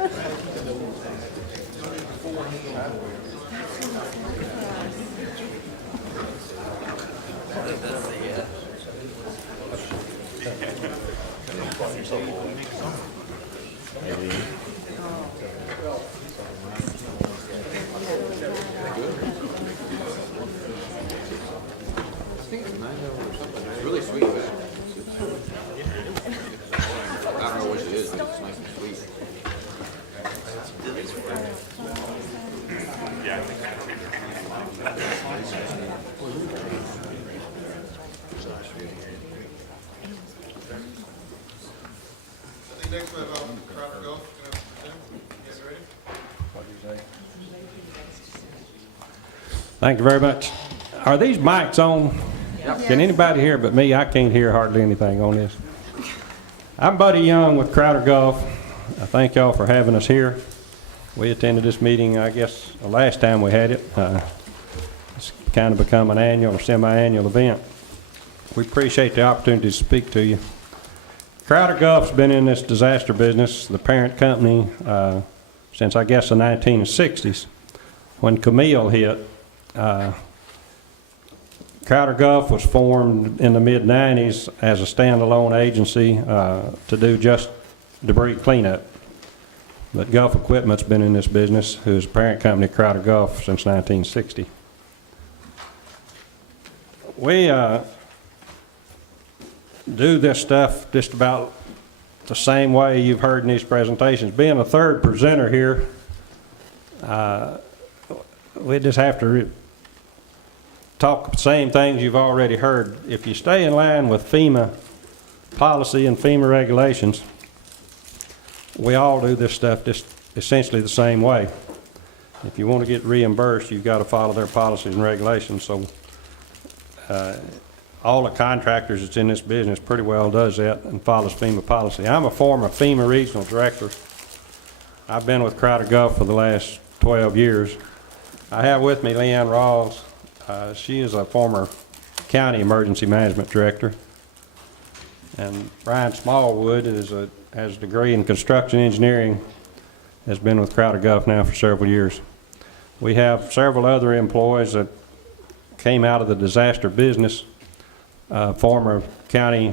It's really sweet. I don't know what it is, but it's nice and sweet. I think next we have Crowder Golf. You guys ready? Thank you very much. Are these mics on? Can anybody hear but me? I can't hear hardly anything on this. I'm Buddy Young with Crowder Golf. I thank y'all for having us here. We attended this meeting, I guess, the last time we had it. It's kind of become an annual or semi-annual event. We appreciate the opportunity to speak to you. Crowder Golf's been in this disaster business, the parent company, since I guess the 1960s. When Camille hit, Crowder Golf was formed in the mid-90s as a standalone agency to do just debris cleanup. But Gulf Equipment's been in this business, whose parent company, Crowder Golf, since 1960. We do this stuff just about the same way you've heard in these presentations. Being a third presenter here, we just have to talk the same things you've already heard. If you stay in line with FEMA policy and FEMA regulations, we all do this stuff just essentially the same way. If you want to get reimbursed, you've got to follow their policies and regulations. So all the contractors that's in this business pretty well does that and follows FEMA policy. I'm a former FEMA regional director. I've been with Crowder Golf for the last 12 years. I have with me Leanne Rawls. She is a former county emergency management director. And Brian Smallwood has a degree in construction engineering, has been with Crowder Golf now for several years. We have several other employees that came out of the disaster business, former county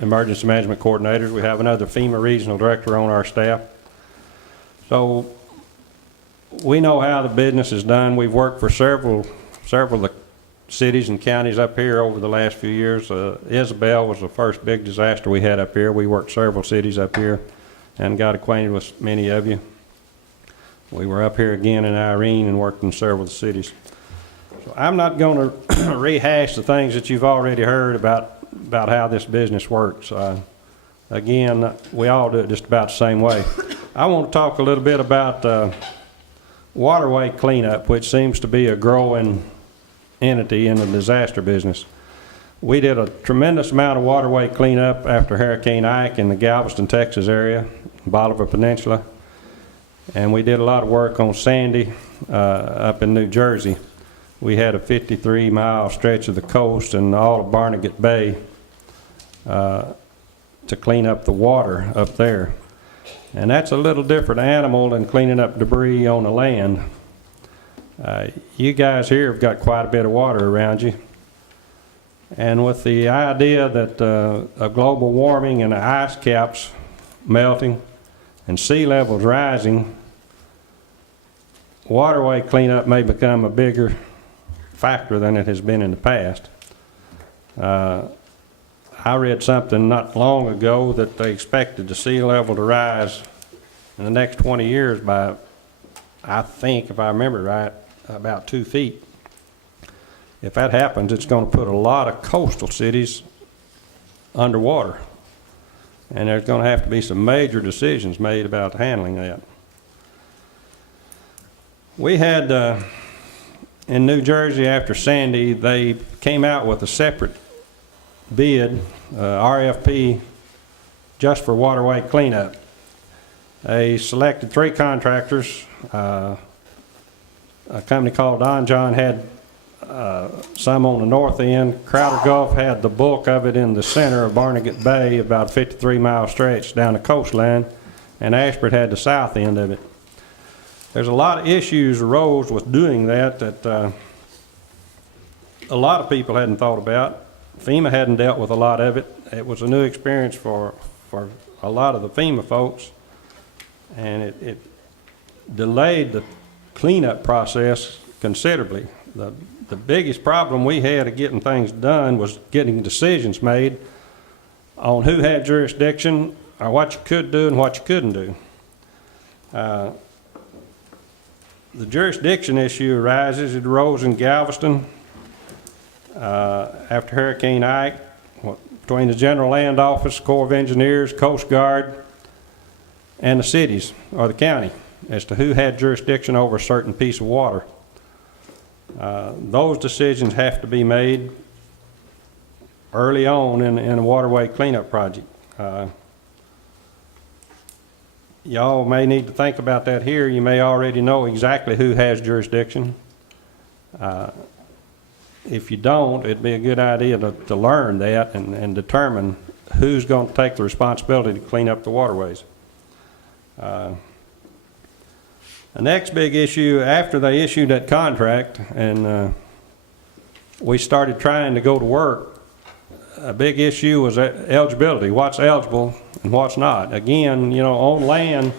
emergency management coordinators. We have another FEMA regional director on our staff. So we know how the business is done. We've worked for several of the cities and counties up here over the last few years. Isabel was the first big disaster we had up here. We worked several cities up here and got acquainted with many of you. We were up here again in Irene and worked in several of the cities. So I'm not going to rehash the things that you've already heard about how this business works. Again, we all do it just about the same way. I want to talk a little bit about waterway cleanup, which seems to be a growing entity in the disaster business. We did a tremendous amount of waterway cleanup after Hurricane Ike in the Galveston, Texas area, Bolivar Peninsula. And we did a lot of work on Sandy up in New Jersey. We had a 53-mile stretch of the coast and all of Barnegat Bay to clean up the water up there. And that's a little different animal than cleaning up debris on the land. You guys here have got quite a bit of water around you. And with the idea that of global warming and the ice caps melting and sea levels rising, waterway cleanup may become a bigger factor than it has been in the past. I read something not long ago that they expected the sea level to rise in the next 20 years by, I think, if I remember right, about 2 feet. If that happens, it's going to put a lot of coastal cities underwater. And there's going to have to be some major decisions made about handling that. We had, in New Jersey after Sandy, they came out with a separate bid, RFP, just for waterway cleanup. They selected 3 contractors. A company called Don John had some on the north end. Crowder Golf had the bulk of it in the center of Barnegat Bay, about a 53-mile stretch down the coastline. and Ashford had the south end of it. There's a lot of issues arose with doing that a lot of people hadn't thought about. FEMA hadn't dealt with a lot of it. It was a new experience for a lot of the FEMA folks, and it delayed the cleanup process considerably. The biggest problem we had of getting things done was getting decisions made on who had jurisdiction, or what you could do and what you couldn't do. The jurisdiction issue arises. It arose in Galveston after Hurricane Ike, between the General Land Office, Corps of Engineers, Coast Guard, and the cities or the county as to who had jurisdiction over a certain piece of water. Those decisions have to be made early on in a waterway cleanup project. Y'all may need to think about that here. You may already know exactly who has jurisdiction. If you don't, it'd be a good idea to learn that and determine who's going to take the responsibility to clean up the waterways. The next big issue, after they issued that contract and we started trying to go to work, a big issue was eligibility. What's eligible and what's not. Again, you know, on land,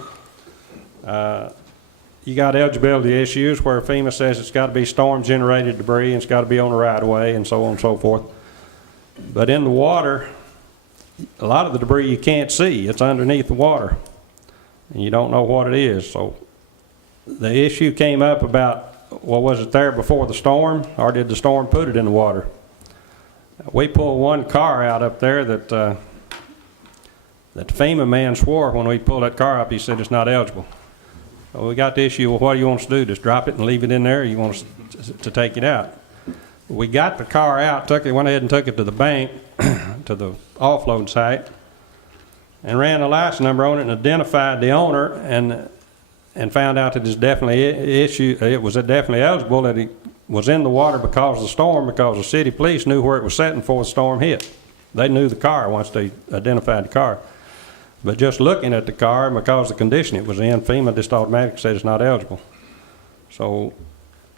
you got eligibility issues where FEMA says it's got to be storm-generated debris and it's got to be on the right-of-way and so on and so forth. But in the water, a lot of the debris you can't see. It's underneath the water, and you don't know what it is. So the issue came up about, well, was it there before the storm, or did the storm put it in the water? We pulled one car out up there that the FEMA man swore when we pulled that car up, he said it's not eligible. So we got the issue, well, what do you want us to do? Just drop it and leave it in there, or you want us to take it out? We got the car out, went ahead and took it to the bank, to the offload site, and ran a license number on it and identified the owner and found out that it was definitely eligible, that it was in the water because of the storm, because the city police knew where it was sitting before the storm hit. They knew the car once they identified the car. But just looking at the car, because of the condition it was in, FEMA just automatically said it's not eligible. So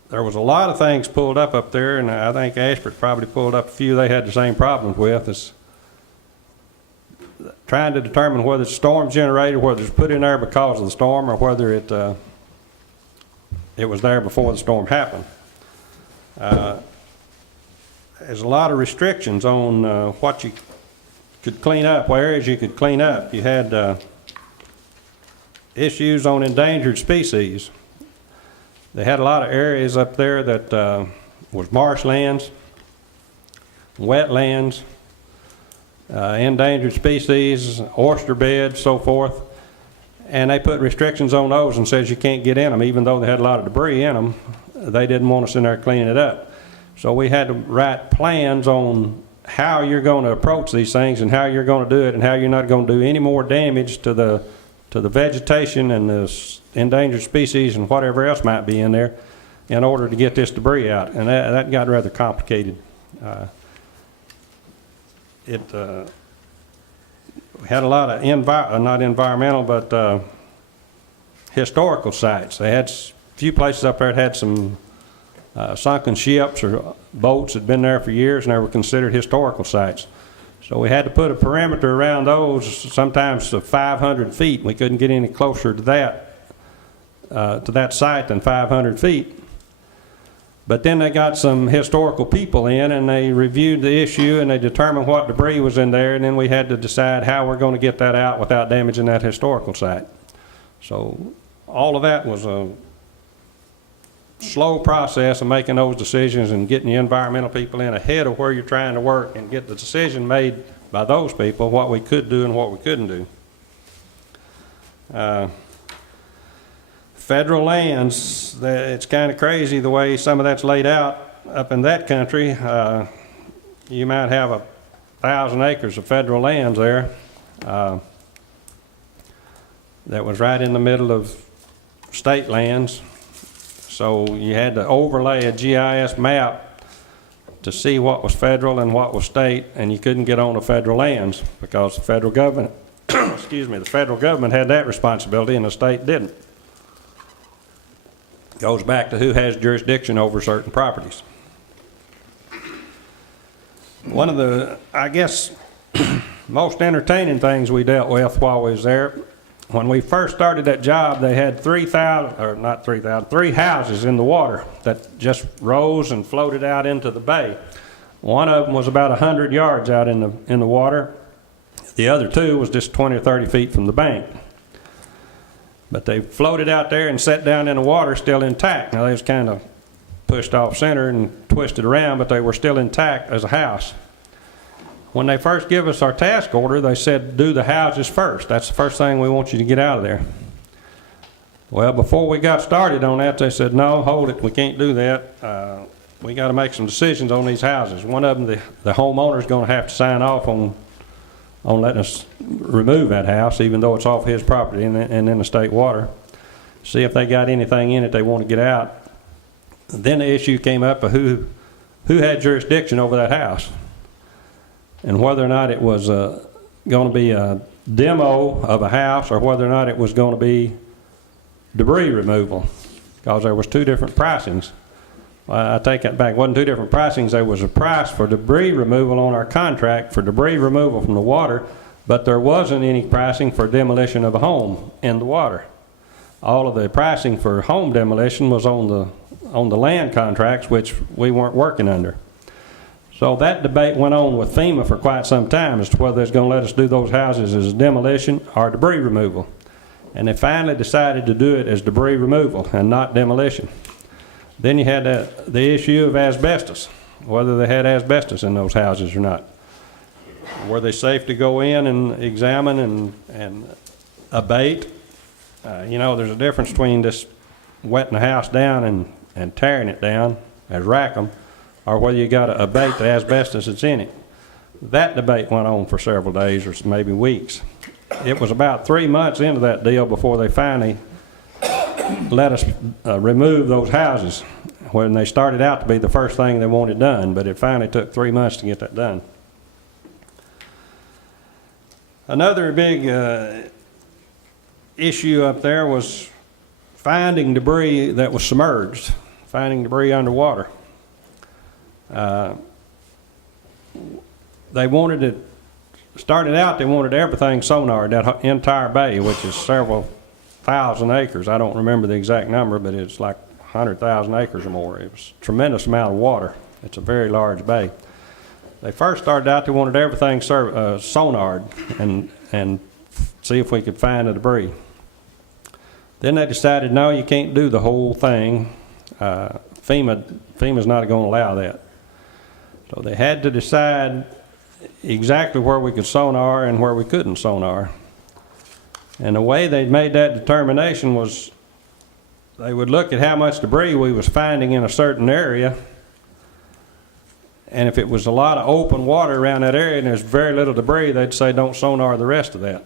there was a lot of things pulled up there, and I think Ashford probably pulled up a few they had the same problems with, is trying to determine whether it's storm generated, whether it's put in there because of the storm, or whether it was there before the storm happened. There's a lot of restrictions on what you could clean up, what areas you could clean up. You had issues on endangered species. They had a lot of areas up there that was marshlands, wetlands, endangered species, oyster beds, so forth. And they put restrictions on those and says you can't get in them, even though they had a lot of debris in them. They didn't want us in there cleaning it up. So we had to write plans on how you're going to approach these things and how you're going to do it and how you're not going to do any more damage to the vegetation and the endangered species and whatever else might be in there in order to get this debris out. And that got rather complicated. We had a lot of not environmental, but historical sites. They had a few places up there that had some sunken ships or boats that had been there for years, and they were considered historical sites. So we had to put a perimeter around those, sometimes of 500 feet. We couldn't get any closer to that site than 500 feet. But then they got some historical people in, and they reviewed the issue, and they determined what debris was in there, and then we had to decide how we're going to get that out without damaging that historical site. So all of that was a slow process of making those decisions and getting the environmental people in ahead of where you're trying to work and get the decision made by those people, what we could do and what we couldn't do. Federal lands, it's kind of crazy the way some of that's laid out up in that country. You might have 1,000 acres of federal lands there that was right in the middle of state lands. So you had to overlay a GIS map to see what was federal and what was state, and you couldn't get on the federal lands because the federal government excuse me, the federal government had that responsibility and the state didn't. Goes back to who has jurisdiction over certain properties. One of the, I guess, most entertaining things we dealt with while we was there, when we first started that job, they had 3,000, or not 3,000, 3 houses in the water that just rose and floated out into the bay. One of them was about 100 yards out in the water. The other 2 was just 20 or 30 feet from the bank. But they floated out there and set down in the water still intact. Now, they was kind of pushed off center and twisted around, but they were still intact as a house. When they first give us our task order, they said, do the houses first. That's the first thing we want you to get out of there. Well, before we got started on that, they said, no, hold it, we can't do that. We got to make some decisions on these houses. One of them, the homeowner's going to have to sign off on letting us remove that house, even though it's off his property and in the state water. See if they got anything in it they want to get out. Then the issue came up of who had jurisdiction over that house, and whether or not it was going to be a demo of a house or whether or not it was going to be debris removal, because there was 2 different pricings. I take that back. It wasn't 2 different pricings. There was a price for debris removal on our contract for debris removal from the water, but there wasn't any pricing for demolition of a home in the water. All of the pricing for home demolition was on the land contracts, which we weren't working under. So that debate went on with FEMA for quite some time as to whether it's going to let us do those houses as demolition or debris removal. And they finally decided to do it as debris removal and not demolition. Then you had the issue of asbestos, whether they had asbestos in those houses or not. Were they safe to go in and examine and abate? You know, there's a difference between just wetting the house down and tearing it down as Rackham, or whether you got to abate the asbestos that's in it. That debate went on for several days or maybe weeks. It was about 3 months into that deal before they finally let us remove those houses, when they started out to be the first thing they wanted done, but it finally took 3 months to get that done. Another big issue up there was finding debris that was submerged, finding debris underwater. They wanted it, started out they wanted everything sonar, that entire bay, which is several thousand acres. I don't remember the exact number, but it's like 100,000 acres or more. It was a tremendous amount of water. It's a very large bay. They first started out, they wanted everything sonared and see if we could find the debris. Then they decided, no, you can't do the whole thing. FEMA's not going to allow that. So they had to decide exactly where we could sonar and where we couldn't sonar. And the way they made that determination was they would look at how much debris we was finding in a certain area, and if it was a lot of open water around that area and there's very little debris, they'd say don't sonar the rest of that.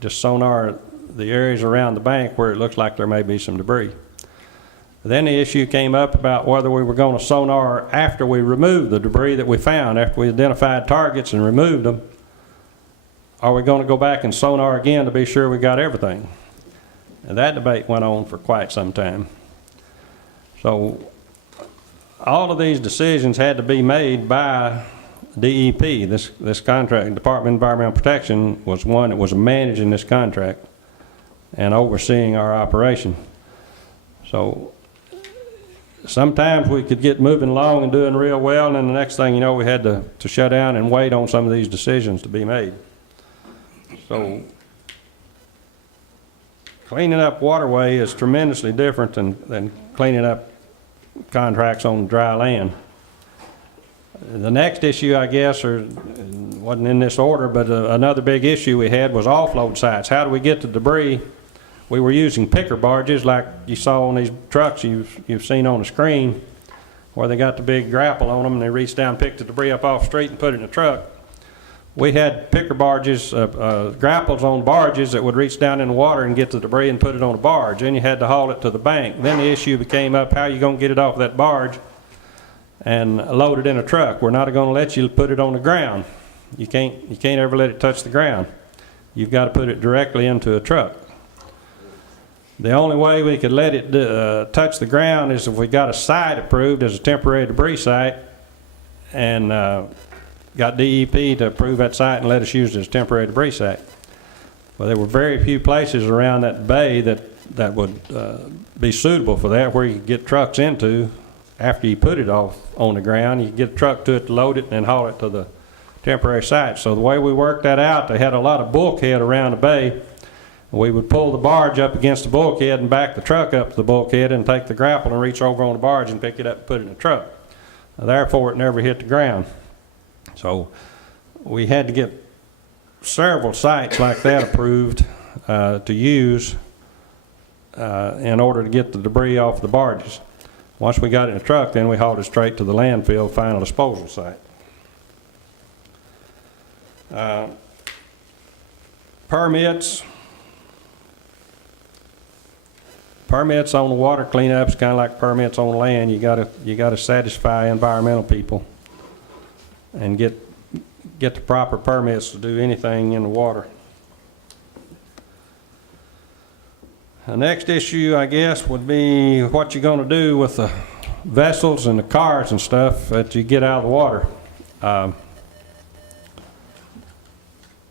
Just sonar the areas around the bank where it looks like there may be some debris. Then the issue came up about whether we were going to sonar after we removed the debris that we found, after we identified targets and removed them. Are we going to go back and sonar again to be sure we got everything? And that debate went on for quite some time. So all of these decisions had to be made by DEP. This contract, Department of Environmental Protection, was one that was managing this contract and overseeing our operation. So sometimes we could get moving along and doing real well, and then the next thing you know, we had to shut down and wait on some of these decisions to be made. So cleaning up waterway is tremendously different than cleaning up contracts on dry land. The next issue, I guess, wasn't in this order, but another big issue we had was offload sites. How do we get the debris? We were using picker barges like you saw on these trucks you've seen on the screen, where they got the big grapple on them and they reach down, pick the debris up off the street and put it in a truck. We had picker barges, grapples on barges that would reach down in the water and get the debris and put it on a barge. Then you had to haul it to the bank. Then the issue became up, how are you going to get it off that barge and load it in a truck? We're not going to let you put it on the ground. You can't ever let it touch the ground. you've got to put it directly into a truck. The only way we could let it touch the ground is if we got a site approved as a temporary debris site and got DEP to approve that site and let us use it as a temporary debris site. Well, there were very few places around that bay that would be suitable for that, where you could get trucks into after you put it off on the ground. You could get a truck to it, to load it, and then haul it to the temporary site. So the way we worked that out, they had a lot of bulkhead around the bay. We would pull the barge up against the bulkhead and back the truck up to the bulkhead and take the grapple and reach over on the barge and pick it up and put it in the truck. Therefore, it never hit the ground. So we had to get several sites like that approved to use in order to get the debris off the barges. Once we got it in the truck, then we hauled it straight to the landfill final disposal site. Permits on the water cleanups, kind of like permits on land. You gotta satisfy environmental people and get the proper permits to do anything in the water. The next issue, I guess, would be what you're going to do with the vessels and the cars and stuff that you get out of the water.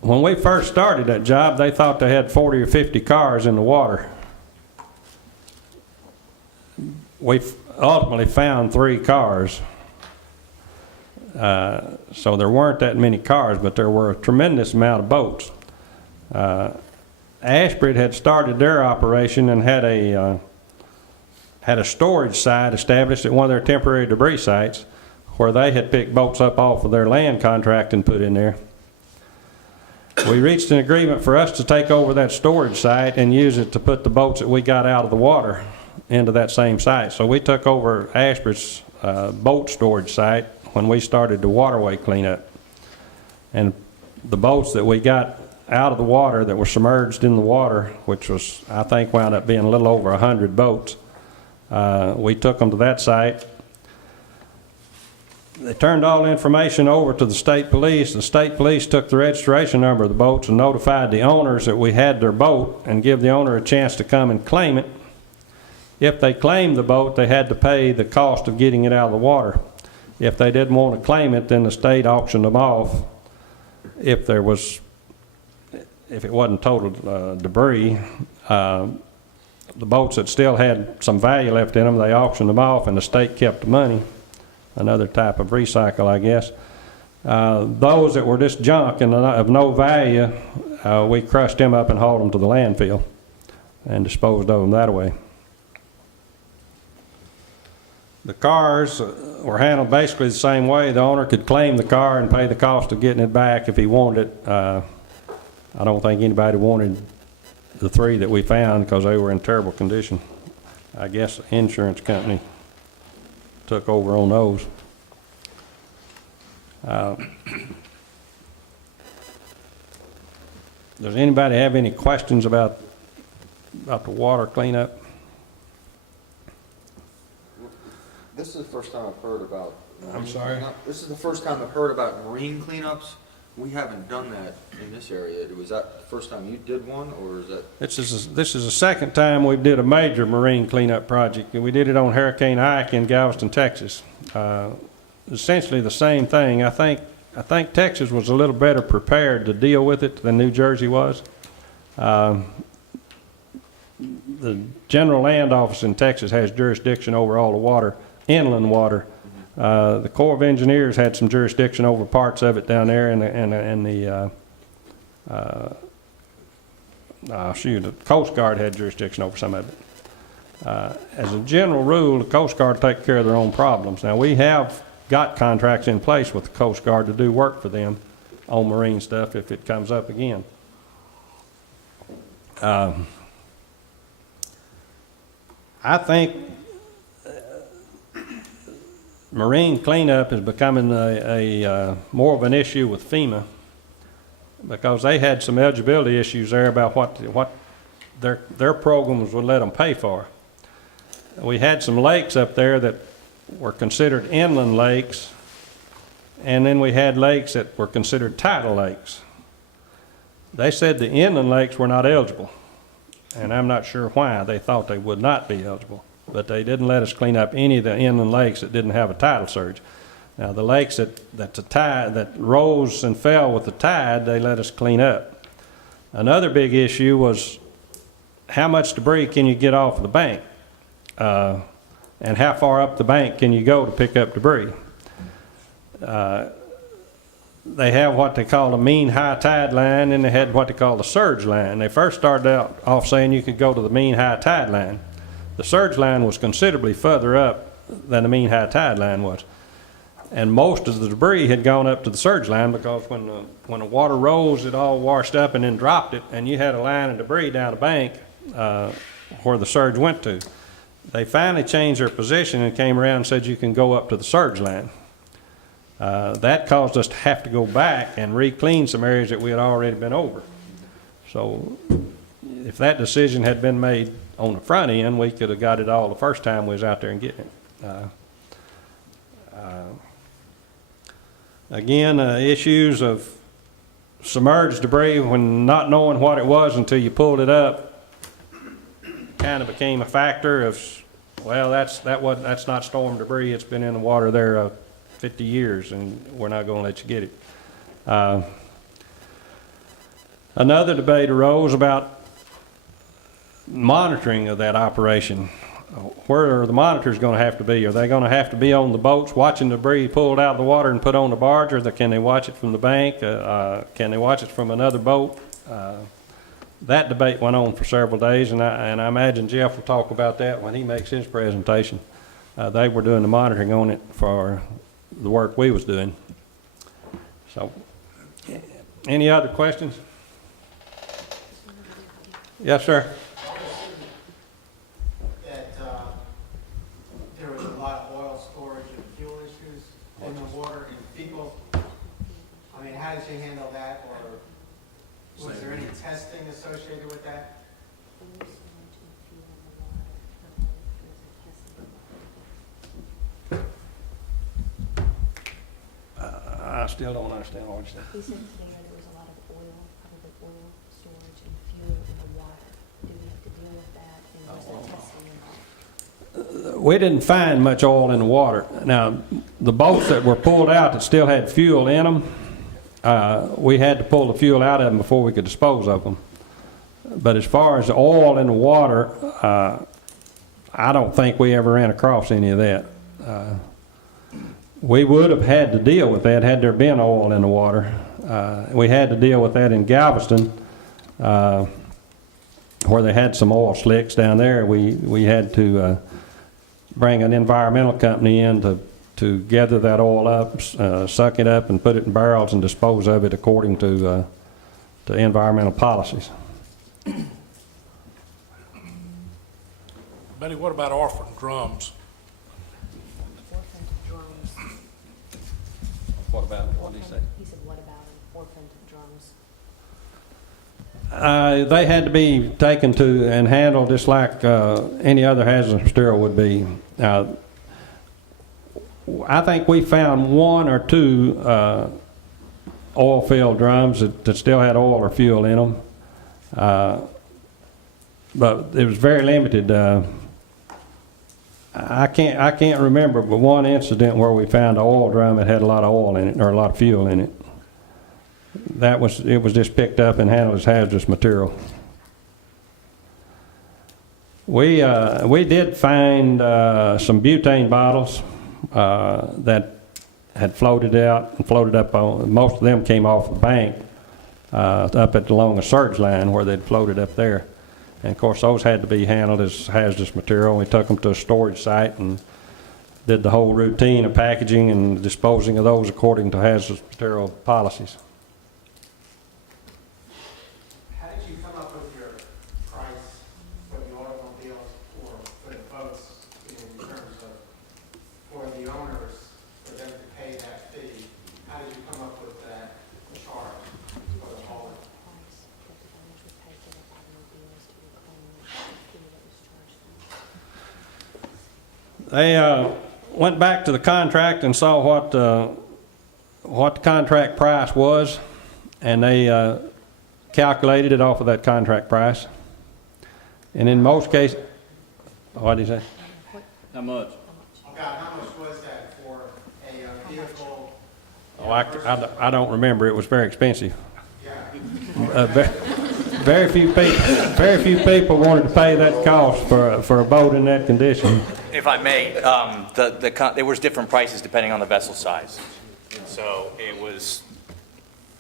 When we first started that job, they thought they had 40 or 50 cars in the water. We ultimately found 3 cars. So there weren't that many cars, but there were a tremendous amount of boats. Ashbridge had started their operation and had a storage site established at one of their temporary debris sites where they had picked boats up off of their land contract and put in there. We reached an agreement for us to take over that storage site and use it to put the boats that we got out of the water into that same site. So we took over Ashbridge's boat storage site when we started the waterway cleanup. And the boats that we got out of the water that were submerged in the water, which was, I think, wound up being a little over 100 boats, we took them to that site. They turned all the information over to the state police. The state police took the registration number of the boats and notified the owners that we had their boat and give the owner a chance to come and claim it. If they claimed the boat, they had to pay the cost of getting it out of the water. If they didn't want to claim it, then the state auctioned them off. If it wasn't total debris, the boats that still had some value left in them, they auctioned them off and the state kept the money. Another type of recycle, I guess. Those that were just junk and of no value, we crushed them up and hauled them to the landfill and disposed of them that way. The cars were handled basically the same way. The owner could claim the car and pay the cost of getting it back if he wanted it. I don't think anybody wanted the 3 that we found because they were in terrible condition. I guess the insurance company took over on those. Does anybody have any questions about the water cleanup? This is the first time I've heard about. I'm sorry? This is the first time I've heard about marine cleanups. We haven't done that in this area. Was that the first time you did one, or is that? This is the second time we did a major marine cleanup project, and we did it on Hurricane Ike in Galveston, Texas. Essentially the same thing. I think Texas was a little better prepared to deal with it than New Jersey was. The General Land Office in Texas has jurisdiction over all the water, inland water. The Corps of Engineers had some jurisdiction over parts of it down there, and the Coast Guard had jurisdiction over some of it. As a general rule, the Coast Guard take care of their own problems. Now, we have got contracts in place with the Coast Guard to do work for them on marine stuff if it comes up again. I think marine cleanup is becoming a more of an issue with FEMA because they had some eligibility issues there about what their programs would let them pay for. We had some lakes up there that were considered inland lakes, and then we had lakes that were considered tidal lakes. They said the inland lakes were not eligible, and I'm not sure why. They thought they would not be eligible, but they didn't let us clean up any of the inland lakes that didn't have a tidal surge. Now, the lakes that rose and fell with the tide, they let us clean up. Another big issue was how much debris can you get off the bank, and how far up the bank can you go to pick up debris. They have what they call a mean high tide line, and they had what they call the surge line. They first started out off saying you could go to the mean high tide line. The surge line was considerably further up than the mean high tide line was. And most of the debris had gone up to the surge line because when the water rose, it all washed up and then dropped it, and you had a line of debris down the bank where the surge went to. They finally changed their position and came around and said you can go up to the surge line. That caused us to have to go back and re-clean some areas that we had already been over. So if that decision had been made on the front end, we could have got it all the first time we was out there and getting it. Again, issues of submerged debris, when not knowing what it was until you pulled it up, kind of became a factor of, well, that's not storm debris. It's been in the water there 50 years, and we're not going to let you get it. Another debate arose about monitoring of that operation. Where are the monitors going to have to be? Are they going to have to be on the boats watching debris pulled out of the water and put on the barge, or can they watch it from the bank? Can they watch it from another boat? That debate went on for several days, and I imagine Jeff will talk about that when he makes his presentation. They were doing the monitoring on it for the work we was doing. So, any other questions? Yes, sir. That there was a lot of oil storage and fuel issues in the water, and people, I mean, how did you handle that, or was there any testing associated with that? I still don't understand what you said. He said there was a lot of oil, probably oil storage and fuel in the water. Do we have to deal with that, and was that testing involved? We didn't find much oil in the water. Now, the boats that were pulled out that still had fuel in them, we had to pull the fuel out of them before we could dispose of them. But as far as the oil in the water, I don't think we ever ran across any of that. We would have had to deal with that had there been oil in the water. We had to deal with that in Galveston, where they had some oil slicks down there. We had to bring an environmental company in to gather that oil up, suck it up, and put it in barrels and dispose of it according to environmental policies. Betty, what about orphan drums? Orphaned drums. What about it? What did he say? He said, what about orphaned drums? They had to be taken to and handled just like any other hazardous material would be. I think we found one or two oil-filled drums that still had oil or fuel in them, but it was very limited. I can't remember, but one incident where we found an oil drum that had a lot of oil in it or a lot of fuel in it. It was just picked up and handled as hazardous material. We did find some butane bottles that had floated out and floated up on. Most of them came off the bank up along the surge line where they'd floated up there. And of course, those had to be handled as hazardous material. We took them to a storage site and did the whole routine of packaging and disposing of those according to hazardous material policies. How did you come up with your price for the automobiles or for the boats in terms of for the owners, for them to pay that fee? How did you come up with that charge for the hauler? Price that the owners would pay for the automobiles to reclaim the fee that was charged them. They went back to the contract and saw what the contract price was, and they calculated it off of that contract price. And in most cases, what did he say? How much? About how much was that for a vehicle? Oh, I don't remember. It was very expensive. Yeah. Very few people wanted to pay that cost for a boat in that condition. If I may, there was different prices depending on the vessel size. So it was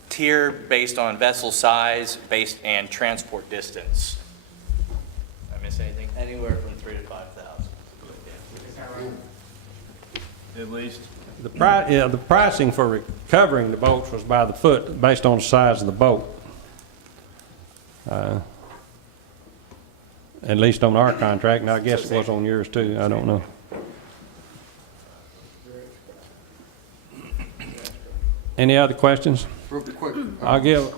tiered based on vessel size, and transport distance. Did I miss anything? Anywhere from 3,000 to 5,000. Is that right? At least. The pricing for recovering the boats was by the foot, based on the size of the boat. At least on our contract, and I guess it was on yours too, I don't know. Any other questions? Real quick, I'll give,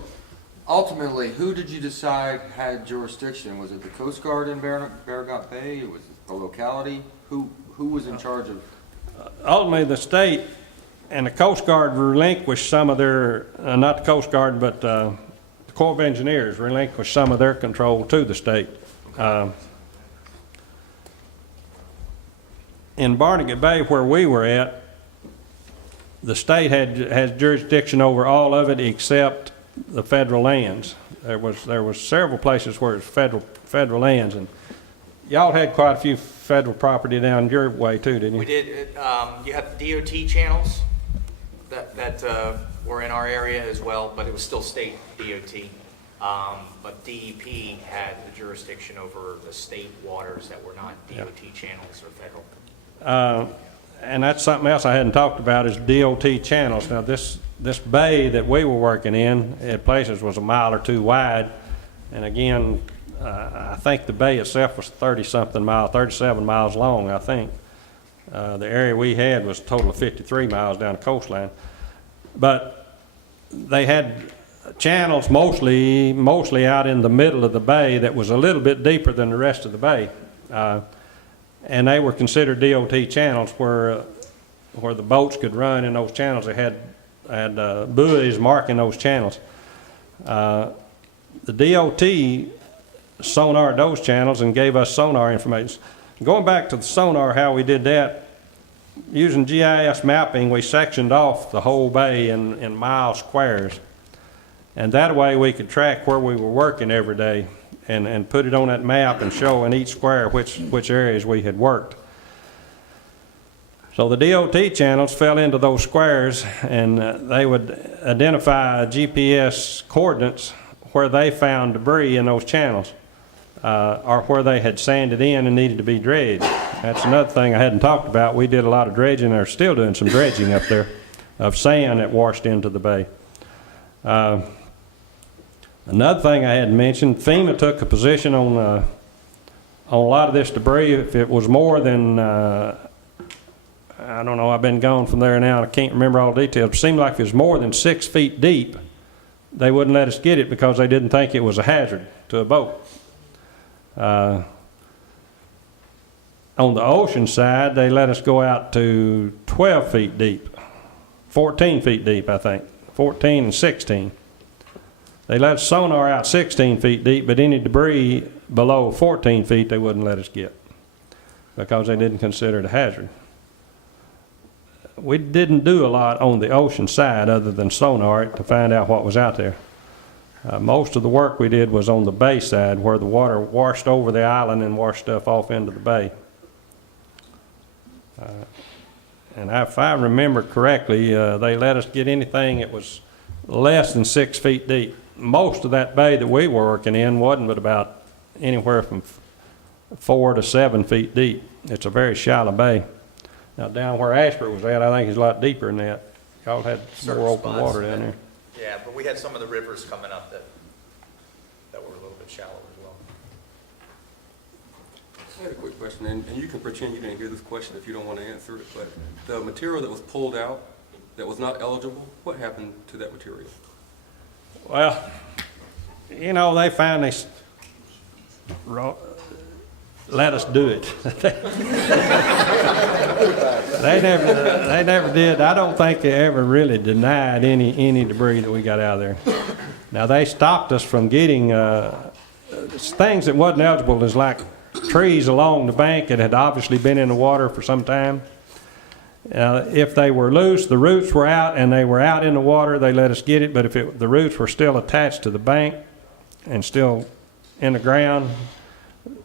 ultimately, who did you decide had jurisdiction? Was it the Coast Guard in Baragat Bay? Was it a locality? Who was in charge of? ultimately, the state and the Coast Guard relinquished some of their, not the Coast Guard, but the Corps of Engineers relinquished some of their control to the state. In Barnegat Bay, where we were at, the state has jurisdiction over all of it except the federal lands. There was several places where it's federal lands, and y'all had quite a few federal property down your way too, didn't you? We did. You have DOT channels that were in our area as well, but it was still state DOT. But DEP had the jurisdiction over the state waters that were not DOT channels or federal. And that's something else I hadn't talked about is DOT channels. Now this bay that we were working in at places was a mile or two wide, and again, I think the bay itself was 30-something miles, 37 miles long, I think. The area we had was a total of 53 miles down the coastline. But they had channels mostly out in the middle of the bay that was a little bit deeper than the rest of the bay. And they were considered DOT channels where the boats could run in those channels. They had buoys marking those channels. The DOT sonared those channels and gave us sonar information. Going back to the sonar, how we did that, using GIS mapping, we sectioned off the whole bay in mile squares. And that way we could track where we were working every day and put it on that map and show in each square which areas we had worked. So the DOT channels fell into those squares, and they would identify GPS coordinates where they found debris in those channels, or where they had sanded in and needed to be dredged. That's another thing I hadn't talked about. We did a lot of dredging, or still doing some dredging up there, of sand that washed into the bay. Another thing I hadn't mentioned, FEMA took a position on a lot of this debris. If it was more than, I don't know, I've been gone from there now, and I can't remember all the details. It seemed like if it was more than 6 feet deep, they wouldn't let us get it because they didn't think it was a hazard to a boat. On the ocean side, they let us go out to 12 feet deep, 14 feet deep, I think, 14 and 16. They let us sonar out 16 feet deep, but any debris below 14 feet they wouldn't let us get because they didn't consider it a hazard. We didn't do a lot on the ocean side other than sonar it to find out what was out there. Most of the work we did was on the bay side where the water washed over the island and washed stuff off into the bay. And if I remember correctly, they let us get anything that was less than 6 feet deep. Most of that bay that we were working in wasn't but about anywhere from 4 to 7 feet deep. It's a very shallow bay. Now down where Ashford was at, I think it's a lot deeper than that. Y'all had more open water down there. Yeah, but we had some of the rivers coming up that were a little bit shallow as well. I had a quick question, and you can pretend you didn't hear this question if you don't want to answer it, but the material that was pulled out that was not eligible, what happened to that material? Well, you know, they finally let us do it. They never did. I don't think they ever really denied any debris that we got out of there. Now, they stopped us from getting things that wasn't eligible, is like trees along the bank that had obviously been in the water for some time. If they were loose, the roots were out, and they were out in the water, they let us get it. But if the roots were still attached to the bank and still in the ground,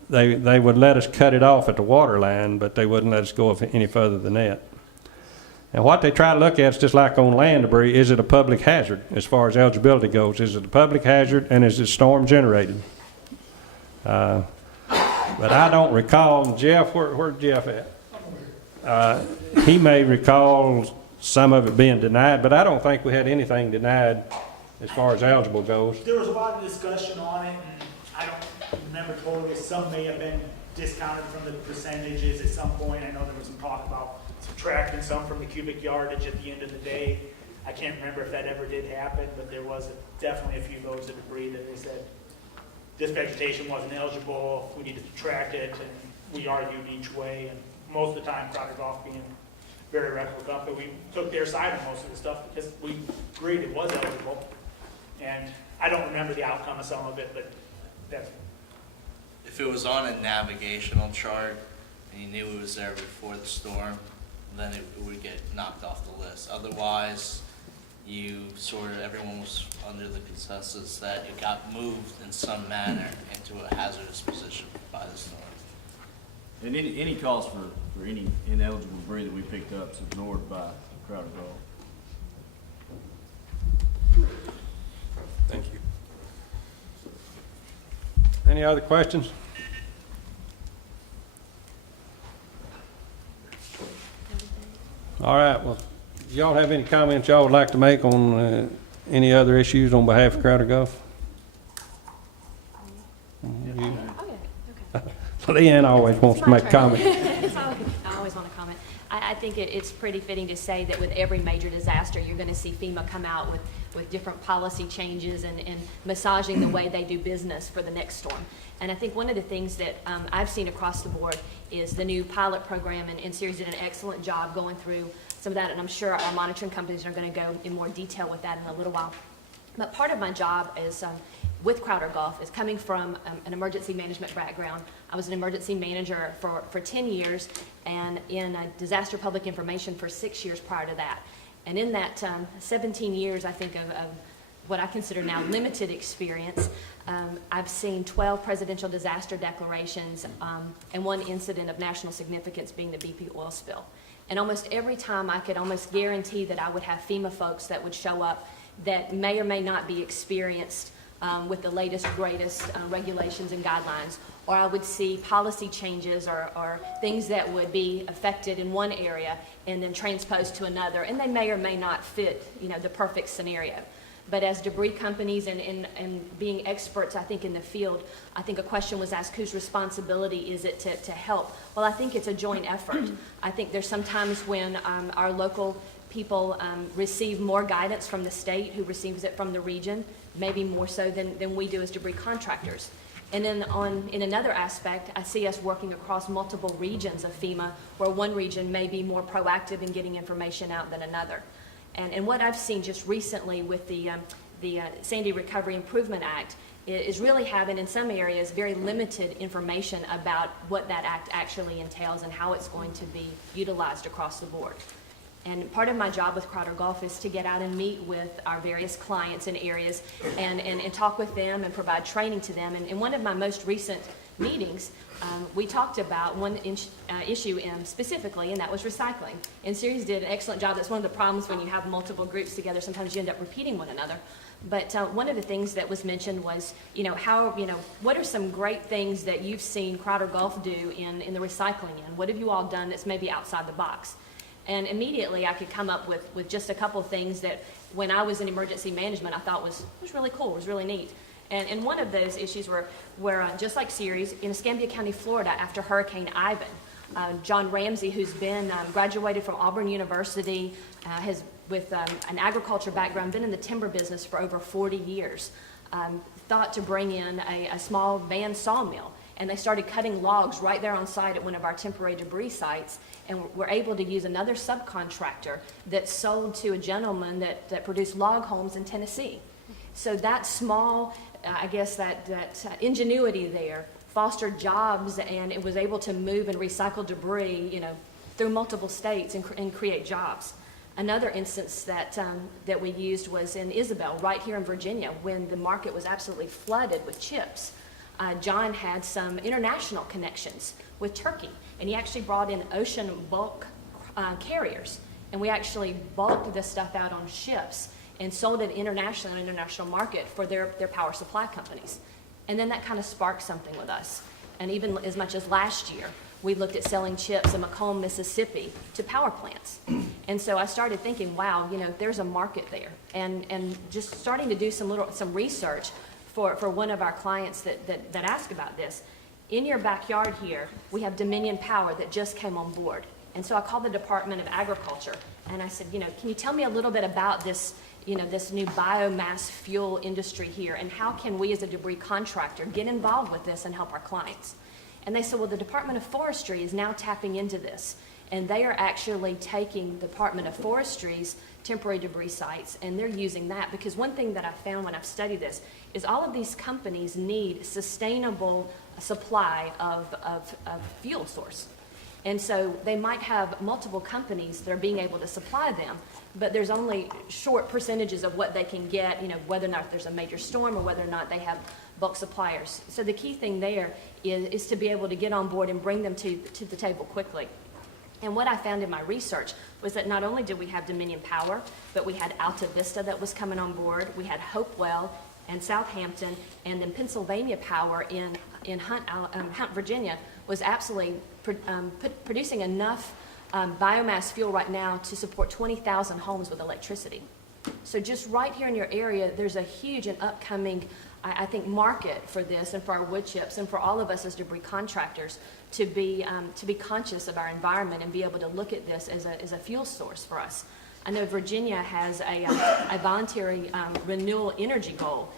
they would let us cut it off at the water line, but they wouldn't let us go any further than that. And what they try to look at is just like on land debris, is it a public hazard as far as eligibility goes? Is it a public hazard, and is it storm generated? But I don't recall, Jeff, where's Jeff at? He may recall some of it being denied, but I don't think we had anything denied as far as eligible goes. There was a lot of discussion on it, and I don't remember totally. Some may have been discounted from the percentages at some point. I know there was some talk about subtracting some from the cubic yardage at the end of the day. I can't remember if that ever did happen, but there was definitely a few loads of debris that they said this vegetation wasn't eligible, we need to subtract it, and we argued each way. And most of the time, Crowder Golf being very reputable company, we took their side on most of the stuff because we agreed it was eligible. And I don't remember the outcome of some of it, but that's. If it was on a navigational chart and you knew it was there before the storm, then it would get knocked off the list. Otherwise, everyone was under the consensus that it got moved in some manner into a hazardous position by the storm. And any cost for any ineligible debris that we picked up is ignored by Crowder Golf. Thank you. Any other questions? All right, well, do y'all have any comments y'all would like to make on any other issues on behalf of Crowder Golf? Oh, yeah, okay. Leanne always wants to make a comment. I always want to comment. I think it's pretty fitting to say that with every major disaster, you're going to see FEMA come out with different policy changes and massaging the way they do business for the next storm. And I think one of the things that I've seen across the board is the new pilot program, and Ceres did an excellent job going through some of that, and I'm sure our monitoring companies are going to go in more detail with that in a little while. But part of my job is with Crowder Golf is coming from an emergency management background. I was an emergency manager for 10 years and in disaster public information for 6 years prior to that. And in that 17 years, I think, of what I consider now limited experience, I've seen 12 presidential disaster declarations and one incident of national significance being the BP oil spill. And almost every time I could almost guarantee that I would have FEMA folks that would show up that may or may not be experienced with the latest, greatest regulations and guidelines, or I would see policy changes or things that would be affected in one area and then transposed to another, and they may or may not fit, the perfect scenario. But as debris companies and being experts, I think, in the field, I think a question was asked, whose responsibility is it to help? Well, I think it's a joint effort. I think there's some times when our local people receive more guidance from the state, who receives it from the region, maybe more so than we do as debris contractors. And then in another aspect, I see us working across multiple regions of FEMA, where one region may be more proactive in getting information out than another. And what I've seen just recently with the Sandy Recovery Improvement Act is really having, in some areas, very limited information about what that act actually entails and how it's going to be utilized across the board. And part of my job with Crowder Golf is to get out and meet with our various clients in areas and talk with them and provide training to them. And in one of my most recent meetings, we talked about one issue specifically, and that was recycling. And Ceres did an excellent job. That's one of the problems when you have multiple groups together. Sometimes you end up repeating one another. But one of the things that was mentioned was, what are some great things that you've seen Crowder Golf do in the recycling end? What have you all done that's maybe outside the box? And immediately I could come up with just a couple of things that when I was in emergency management I thought was really cool, was really neat. And one of those issues were just like Ceres, in Escambia County, Florida, after Hurricane Ivan, John Ramsey, who's been graduated from Auburn University, has with an agriculture background, been in the timber business for over 40 years, thought to bring in a small van sawmill. And they started cutting logs right there on site at one of our temporary debris sites, and were able to use another subcontractor that sold to a gentleman that produced log homes in Tennessee. So that small, I guess that ingenuity there fostered jobs, and it was able to move and recycle debris, you know, through multiple states and create jobs. Another instance that we used was in Isabel, right here in Virginia, when the market was absolutely flooded with chips. John had some international connections with Turkey, and he actually brought in ocean bulk carriers, and we actually bulked this stuff out on ships and sold it internationally on the international market for their power supply companies. And then that kind of sparked something with us. And even as much as last year, we looked at selling chips in Macomb, Mississippi to power plants. And so I started thinking, wow, you know, there's a market there. And just starting to do some research for one of our clients that asked about this. In your backyard here, we have Dominion Power that just came on board. And so I called the Department of Agriculture and I said, you know, can you tell me a little bit about this, you know, this new biomass fuel industry here, and how can we as a debris contractor get involved with this and help our clients? And they said, well, the Department of Forestry is now tapping into this, and they are actually taking the Department of Forestry's temporary debris sites, and they're using that, because one thing that I found when I've studied this is all of these companies need sustainable supply of fuel source. And so they might have multiple companies that are being able to supply them, but there's only short percentages of what they can get, you know, whether or not there's a major storm or whether or not they have bulk suppliers. So the key thing there is to be able to get on board and bring them to the table quickly. And what I found in my research was that not only did we have Dominion Power, but we had Alta Vista that was coming on board, we had Hopewell and Southampton, and then Pennsylvania Power in Hunt, Virginia was absolutely producing enough biomass fuel right now to support 20,000 homes with electricity. So just right here in your area, there's a huge and upcoming, I think, market for this and for our wood chips and for all of us as debris contractors to be conscious of our environment and be able to look at this as a fuel source for us. I know Virginia has a voluntary renewable energy goal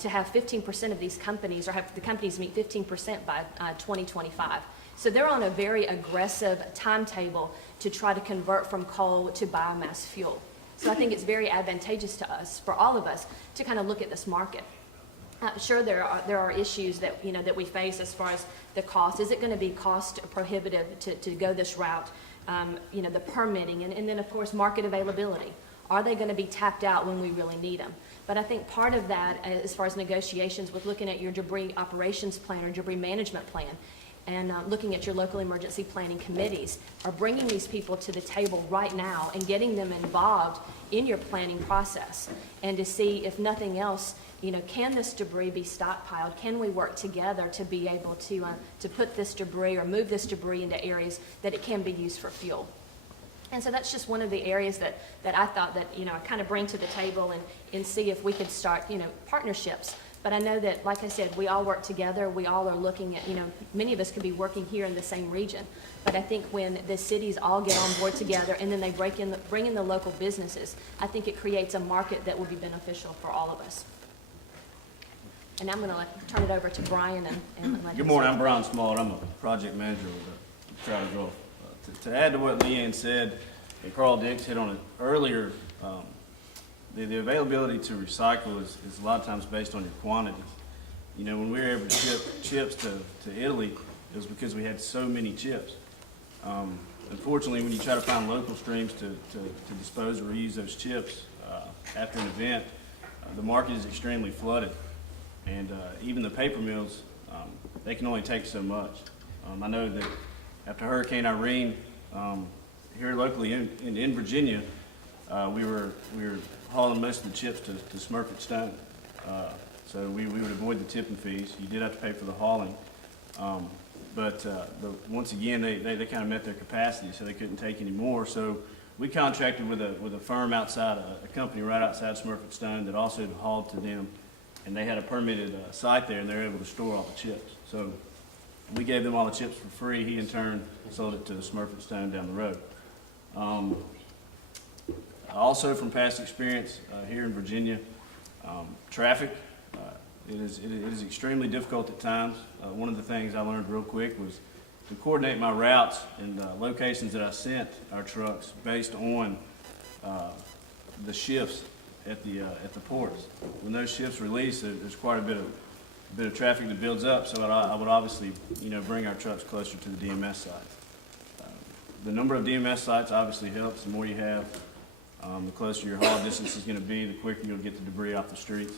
to have 15% of these companies, or have the companies meet 15% by 2025. So they're on a very aggressive timetable to try to convert from coal to biomass fuel. So I think it's very advantageous to us, for all of us, to kind of look at this market. Sure, there are issues that, you know, that we face as far as the cost. Is it going to be cost prohibitive to go this route? You know, the permitting, and then of course market availability. Are they going to be tapped out when we really need them? But I think part of that, as far as negotiations with looking at your debris operations plan or debris management plan, and looking at your local emergency planning committees, are bringing these people to the table right now and getting them involved in your planning process, and to see, if nothing else, you know, can this debris be stockpiled? Can we work together to be able to put this debris or move this debris into areas that it can be used for fuel? And so that's just one of the areas that I thought that, you know, I kind of bring to the table and see if we could start, you know, partnerships. But I know that, like I said, we all work together. We all are looking at, you know, many of us could be working here in the same region. But I think when the cities all get on board together and then they bring in the local businesses, I think it creates a market that will be beneficial for all of us. And I'm going to turn it over to Brian and let him. Good morning, I'm Brian Small, I'm a project manager with Trout Gulf. To add to what Leanne said, and Carl Dix hit on it earlier, the availability to recycle is a lot of times based on your quantities. You know, when we were able to ship chips to Italy, it was because we had so many chips. Unfortunately, when you try to find local streams to dispose or reuse those chips after an event, the market is extremely flooded. And even the paper mills, they can only take so much. I know that after Hurricane Irene, here locally in Virginia, we were hauling most of the chips to Smurfit Stone. So we would avoid the tipping fees. You did have to pay for the hauling. But once again, they kind of met their capacity, so they couldn't take any more. So we contracted with a firm outside, a company right outside Smurfit Stone that also hauled to them. And they had a permitted site there, and they were able to store all the chips. So we gave them all the chips for free. He, in turn, sold it to Smurfit Stone down the road. Also, from past experience here in Virginia, traffic, it is extremely difficult at times. One of the things I learned real quick was to coordinate my routes and locations that I sent our trucks based on the shifts at the ports. When those ships release, there's quite a bit of traffic that builds up, so I would obviously, bring our trucks closer to the DMS site. The number of DMS sites obviously helps. The more you have, the closer your haul distance is going to be, the quicker you'll get the debris off the streets.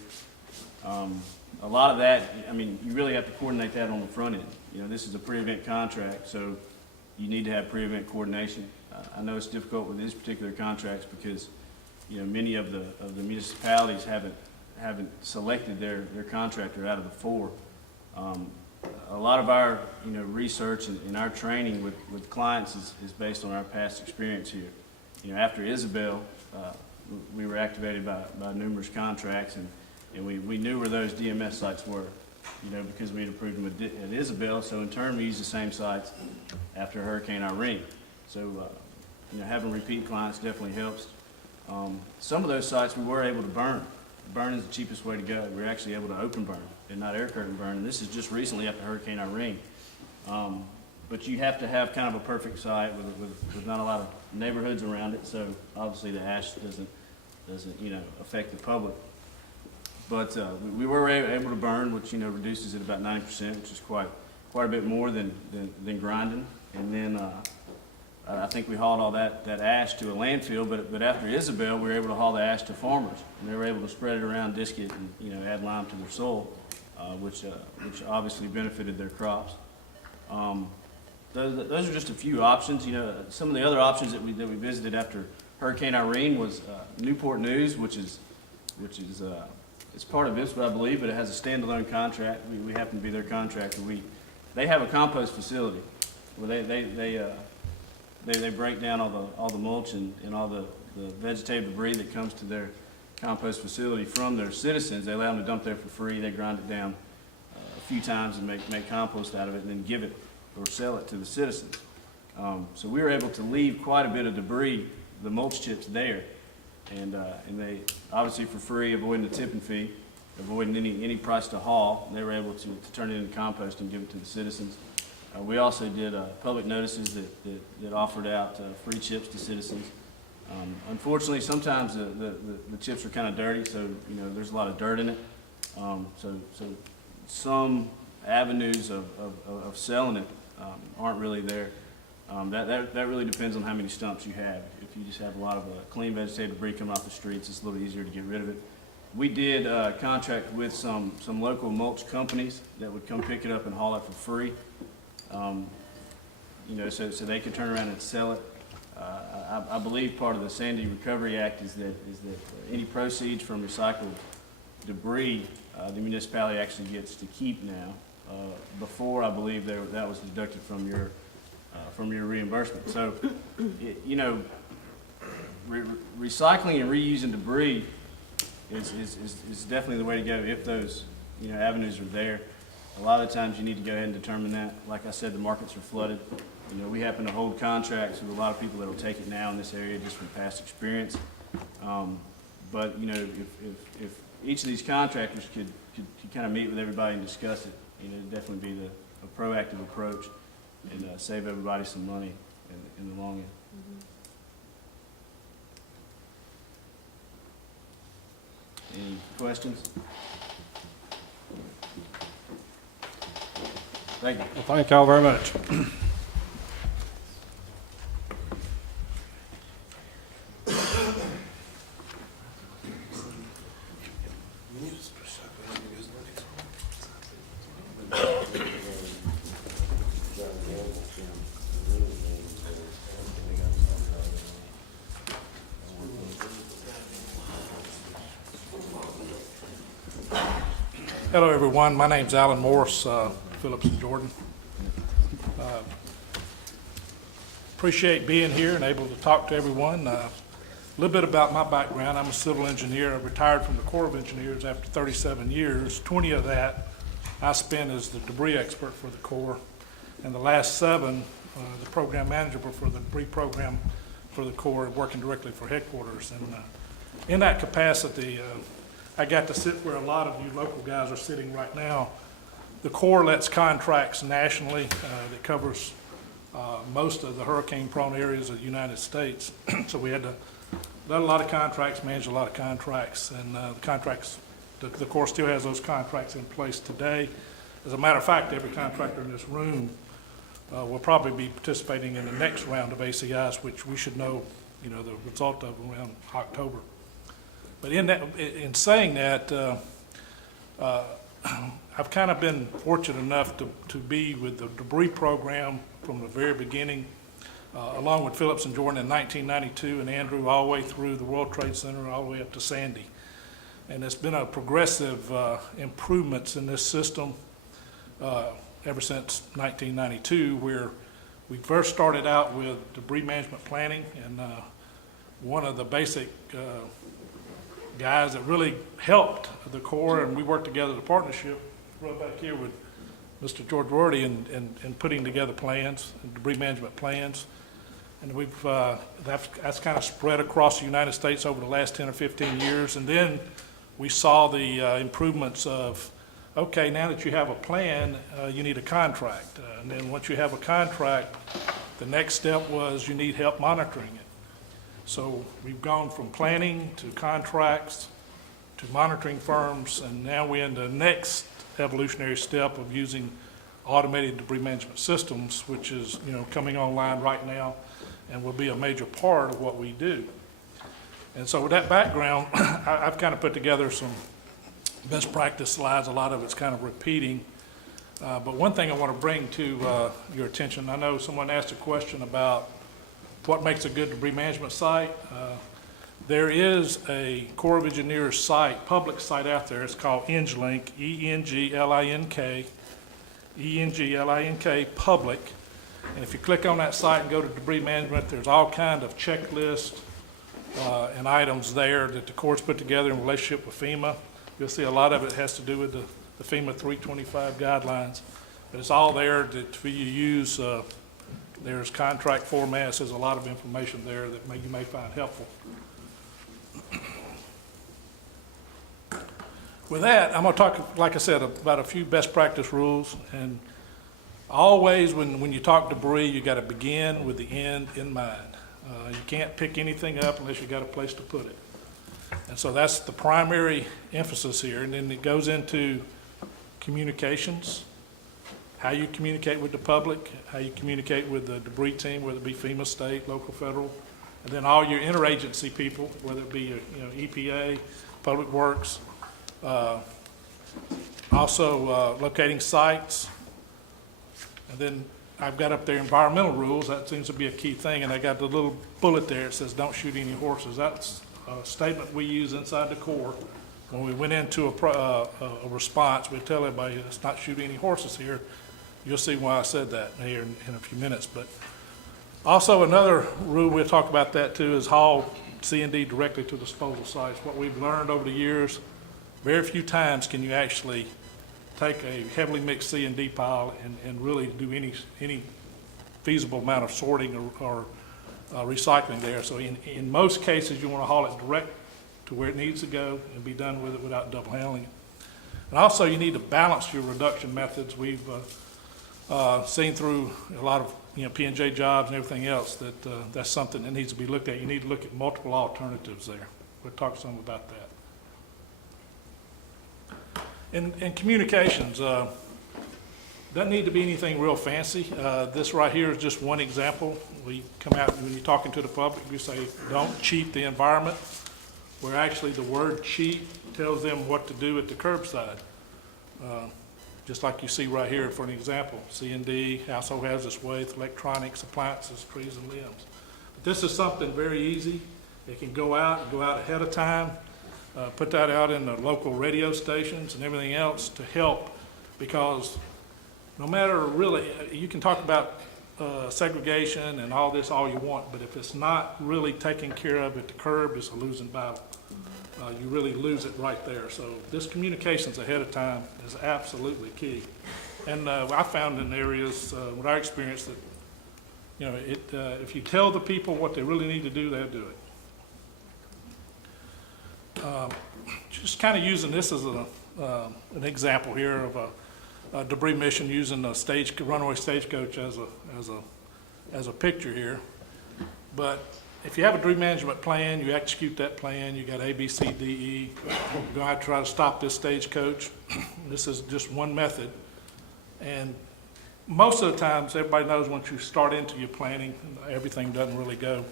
A lot of that, you really have to coordinate that on the front end. This is a pre-event contract, so you need to have pre-event coordination. I know it's difficult with these particular contracts because, many of the municipalities haven't selected their contractor out of the four. A lot of our, research and our training with clients is based on our past experience here. After Isabel, we were activated by numerous contracts, and we knew where those DMS sites were, because we had approved them at Isabel. So in turn, we used the same sites after Hurricane Irene. So, having repeat clients definitely helps. Some of those sites we were able to burn. Burn is the cheapest way to go. We were actually able to open burn and not air curtain burn. And this is just recently after Hurricane Irene. But you have to have kind of a perfect site with not a lot of neighborhoods around it. So obviously the ash doesn't affect the public. But we were able to burn, which reduces it about 90%, which is quite a bit more than grinding. And then I think we hauled all that ash to a landfill. But after Isabel, we were able to haul the ash to farmers, and they were able to spread it around, disc it, and add lime to their soil, which obviously benefited their crops. Those are just a few options. Some of the other options that we visited after Hurricane Irene was Newport News, which is it's part of ISPA, I believe, but it has a standalone contract. We happen to be their contractor. They have a compost facility where they break down all the mulch and all the vegetative debris that comes to their compost facility from their citizens. They allow them to dump there for free. They grind it down a few times and make compost out of it, and then give it or sell it to the citizens. So we were able to leave quite a bit of debris, the mulch chips there. And they, obviously for free, avoiding the tipping fee, avoiding any price to haul, they were able to turn it into compost and give it to the citizens. We also did public notices that offered out free chips to citizens. Unfortunately, sometimes the chips are kind of dirty, so there's a lot of dirt in it. So some avenues of selling it aren't really there. That really depends on how many stumps you have. If you just have a lot of clean vegetative debris coming off the streets, it's a little easier to get rid of it. We did contract with some local mulch companies that would come pick it up and haul it for free. So they could turn around and sell it. I believe part of the Sandy Recovery Act is that any proceeds from recycled debris, the municipality actually gets to keep now. Before, I believe that was deducted from your reimbursement. So, recycling and reusing debris is definitely the way to go if those avenues are there. A lot of the times you need to go ahead and determine that. Like I said, the markets are flooded. We happen to hold contracts with a lot of people that will take it now in this area just from past experience. But if each of these contractors could kind of meet with everybody and discuss it, it'd definitely be a proactive approach and save everybody some money in the long end. Any questions? Thank you. Well, thank y'all very much. Hello, everyone. My name's Alan Morris, Phillips and Jordan. Appreciate being here and able to talk to everyone. A little bit about my background. I'm a civil engineer. I retired from the Corps of Engineers after 37 years. 20 of that I spent as the debris expert for the Corps, and the last 7, the program manager for the debris program for the Corps, working directly for headquarters. And in that capacity, I got to sit where a lot of you local guys are sitting right now. The Corps lets contracts nationally that covers most of the hurricane-prone areas of the United States. So we had to led a lot of contracts, managed a lot of contracts, and the Corps still has those contracts in place today. As a matter of fact, every contractor in this room will probably be participating in the next round of ACIs, which we should know, the result of around October. But in saying that, I've kind of been fortunate enough to be with the debris program from the very beginning, along with Phillips and Jordan in 1992, and Andrew all the way through the World Trade Center, all the way up to Sandy. And it's been a progressive improvements in this system ever since 1992, where we first started out with debris management planning, and one of the basic guys that really helped the Corps, and we worked together in a partnership right back here with Mr. George Rorty in putting together plans, debris management plans. And that's kind of spread across the United States over the last 10 or 15 years. And then we saw the improvements of, okay, now that you have a plan, you need a contract. And then once you have a contract, the next step was you need help monitoring it. So we've gone from planning to contracts to monitoring firms, and now we're in the next evolutionary step of using automated debris management systems, which is coming online right now and will be a major part of what we do. And so with that background, I've kind of put together some best practice slides. A lot of it's kind of repeating. But one thing I want to bring to your attention, I know someone asked a question about what makes a good debris management site. There is a Corps of Engineers site, public site out there. It's called ENGLINK, E-N-G-L-I-N-K, E-N-G-L-I-N-K, public. And if you click on that site and go to debris management, there's all kind of checklists and items there that the Corps put together in relationship with FEMA. You'll see a lot of it has to do with the FEMA 325 guidelines. But it's all there for you to use. There's contract formats. There's a lot of information there that you may find helpful. With that, I'm going to talk, like I said, about a few best practice rules. And always when you talk debris, you got to begin with the end in mind. You can't pick anything up unless you got a place to put it. And so that's the primary emphasis here. And then it goes into communications, how you communicate with the public, how you communicate with the debris team, whether it be FEMA, state, local, federal, and then all your interagency people, whether it be EPA, Public Works, also locating sites. And then I've got up there environmental rules. That seems to be a key thing, and I got the little bullet there. It says don't shoot any horses. That's a statement we use inside the Corps. When we went into a response, we tell everybody, let's not shoot any horses here. You'll see why I said that here in a few minutes. But also another rule, we'll talk about that too, is haul C&D directly to disposal sites. What we've learned over the years, very few times can you actually take a heavily mixed C&D pile and really do any feasible amount of sorting or recycling there. So in most cases, you want to haul it direct to where it needs to go and be done with it without double handling it. And also, you need to balance your reduction methods. We've seen through a lot of P&J jobs and everything else that that's something that needs to be looked at. You need to look at multiple alternatives there. We'll talk some about that. In communications, doesn't need to be anything real fancy. This right here is just one example. We come out, when you're talking to the public, we say, don't cheat the environment, where actually the word cheat tells them what to do at the curbside. Just like you see right here for an example, C&D, household hazardous waste, electronics, appliances, trees and limbs. But this is something very easy. It can go out ahead of time, put that out in the local radio stations and everything else to help, because no matter really, you can talk about segregation and all this all you want, but if it's not really taken care of at the curb, it's a losing battle. You really lose it right there. So this communications ahead of time is absolutely key. And I found in areas with our experience that, if you tell the people what they really need to do, they'll do it. Just kind of using this as an example here of a debris mission using a runaway stagecoach as a picture here. But if you have a debris management plan, you execute that plan, you got A, B, C, D, E, we're going to try to stop this stagecoach. This is just one method. And most of the times, everybody knows once you start into your planning, everything doesn't really go,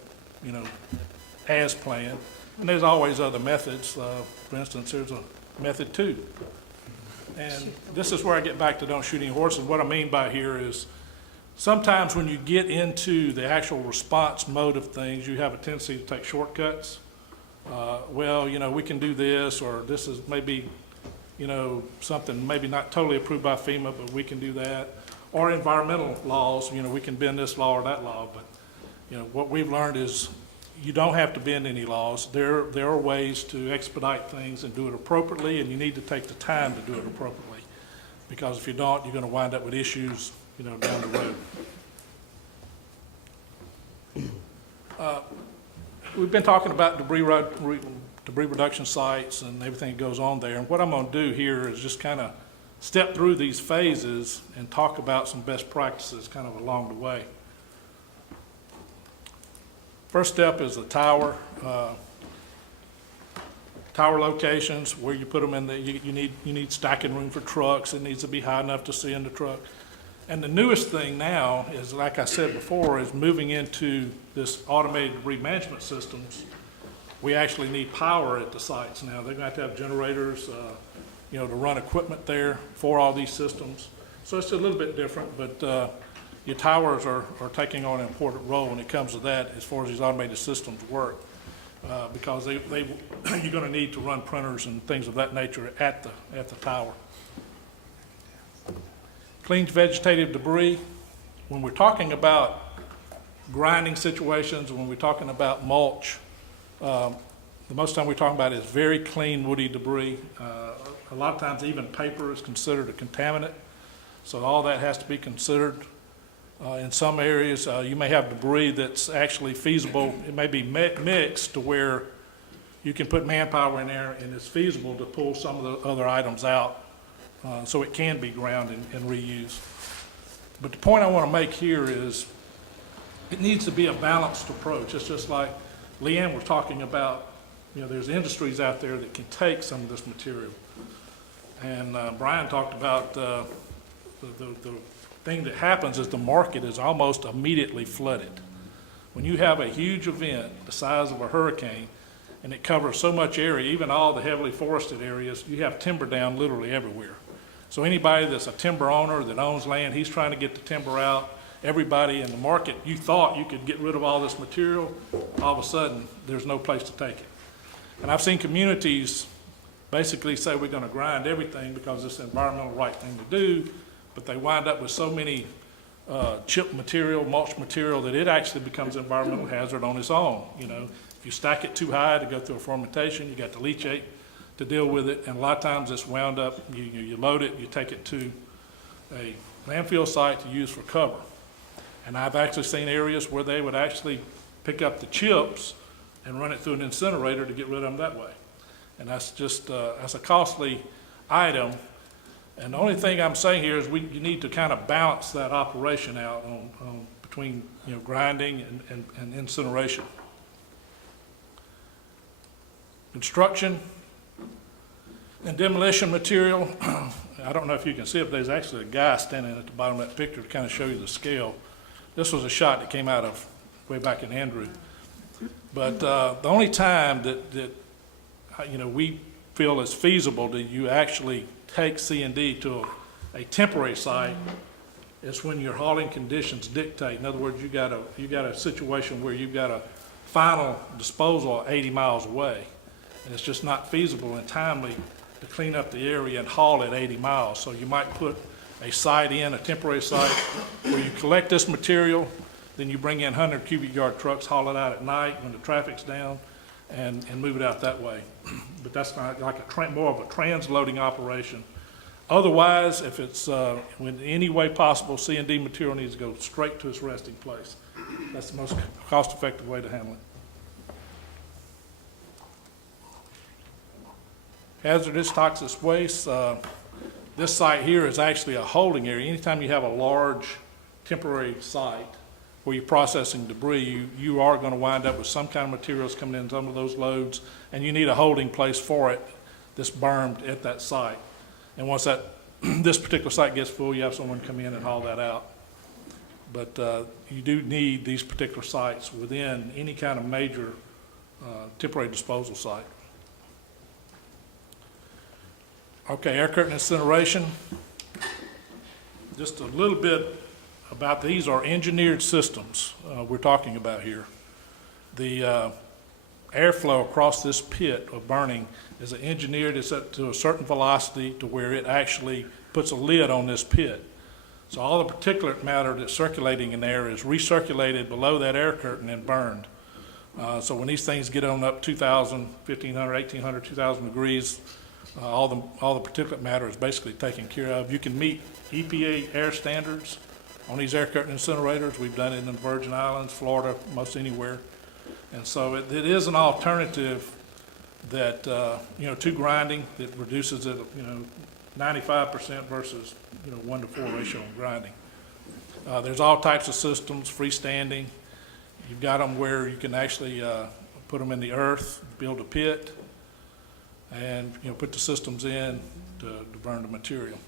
as planned. And there's always other methods. For instance, there's a method 2. And this is where I get back to don't shoot any horses. What I mean by here is sometimes when you get into the actual response mode of things, you have a tendency to take shortcuts. We can do this, or this is maybe, something maybe not totally approved by FEMA, but we can do that. Or environmental laws, we can bend this law or that law. But, what we've learned is you don't have to bend any laws. There are ways to expedite things and do it appropriately, and you need to take the time to do it appropriately. Because if you don't, you're going to wind up with issues, down the road. We've been talking about debris reduction sites and everything that goes on there. And what I'm going to do here is just kind of step through these phases and talk about some best practices kind of along the way. First step is the tower. Tower locations, where you put them in you need stacking room for trucks. It needs to be high enough to see in the truck. And the newest thing now is, like I said before, is moving into this automated debris management systems. We actually need power at the sites now. They're going to have generators, to run equipment there for all these systems. So it's a little bit different, but your towers are taking on an important role when it comes to that as far as these automated systems work, because you're going to need to run printers and things of that nature at the tower. Clean vegetative debris. When we're talking about grinding situations, when we're talking about mulch, the most time we're talking about is very clean woody debris. A lot of times even paper is considered a contaminant, so all that has to be considered. In some areas, you may have debris that's actually feasible. It may be mixed to where you can put manpower in there and it's feasible to pull some of the other items out, so it can be ground and reused. But the point I want to make here is it needs to be a balanced approach. It's just like Leanne was talking about, there's industries out there that can take some of this material. And Brian talked about the thing that happens is the market is almost immediately flooded. When you have a huge event the size of a hurricane and it covers so much area, even all the heavily forested areas, you have timber down literally everywhere. So anybody that's a timber owner that owns land, he's trying to get the timber out. Everybody in the market, you thought you could get rid of all this material, all of a sudden there's no place to take it. And I've seen communities basically say we're going to grind everything because it's the environmental right thing to do, but they wind up with so many chip material, mulch material, that it actually becomes an environmental hazard on its own. If you stack it too high to go through a fermentation, you got the leachate to deal with it, and a lot of times it's wound up, you load it, you take it to a landfill site to use for cover. And I've actually seen areas where they would actually pick up the chips and run it through an incinerator to get rid of them that way. And that's just, that's a costly item. And the only thing I'm saying here is you need to kind of balance that operation out between grinding and incineration. Construction and demolition material. I don't know if you can see it, but there's actually a guy standing at the bottom of that picture to kind of show you the scale. This was a shot that came out of way back in Andrew. But the only time that we feel is feasible that you actually take C&D to a temporary site is when your hauling conditions dictate. In other words, you got a situation where you've got a final disposal 80 miles away, and it's just not feasible and timely to clean up the area and haul it 80 miles. So you might put a site in, a temporary site, where you collect this material, then you bring in 100 cubic yard trucks, haul it out at night when the traffic's down, and move it out that way. But that's not like more of a transloading operation. Otherwise, if it's in any way possible, C&D material needs to go straight to its resting place. That's the most cost-effective way to handle it. Hazardous toxic waste. This site here is actually a holding area. Anytime you have a large temporary site, where you're processing debris, you are going to wind up with some kind of materials coming in, some of those loads, and you need a holding place for it that's bermed at that site. And once this particular site gets full, you have someone come in and haul that out. But you do need these particular sites within any kind of major temporary disposal site. Okay, air curtain incineration. Just a little bit about these are engineered systems we're talking about here. The airflow across this pit of burning is engineered it's up to a certain velocity to where it actually puts a lid on this pit. So all the particulate matter that's circulating in there is recirculated below that air curtain and burned. So when these things get on up 2,000, 1,500, 1,800, 2,000 degrees, all the particulate matter is basically taken care of. You can meet EPA air standards on these air curtain incinerators. We've done it in the Virgin Islands, Florida, most anywhere. And so it is an alternative that, to grinding that reduces it, 95% versus, 1-to-4 ratio on grinding. There's all types of systems, freestanding. You've got them where you can actually put them in the earth, build a pit, and put the systems in to burn the material.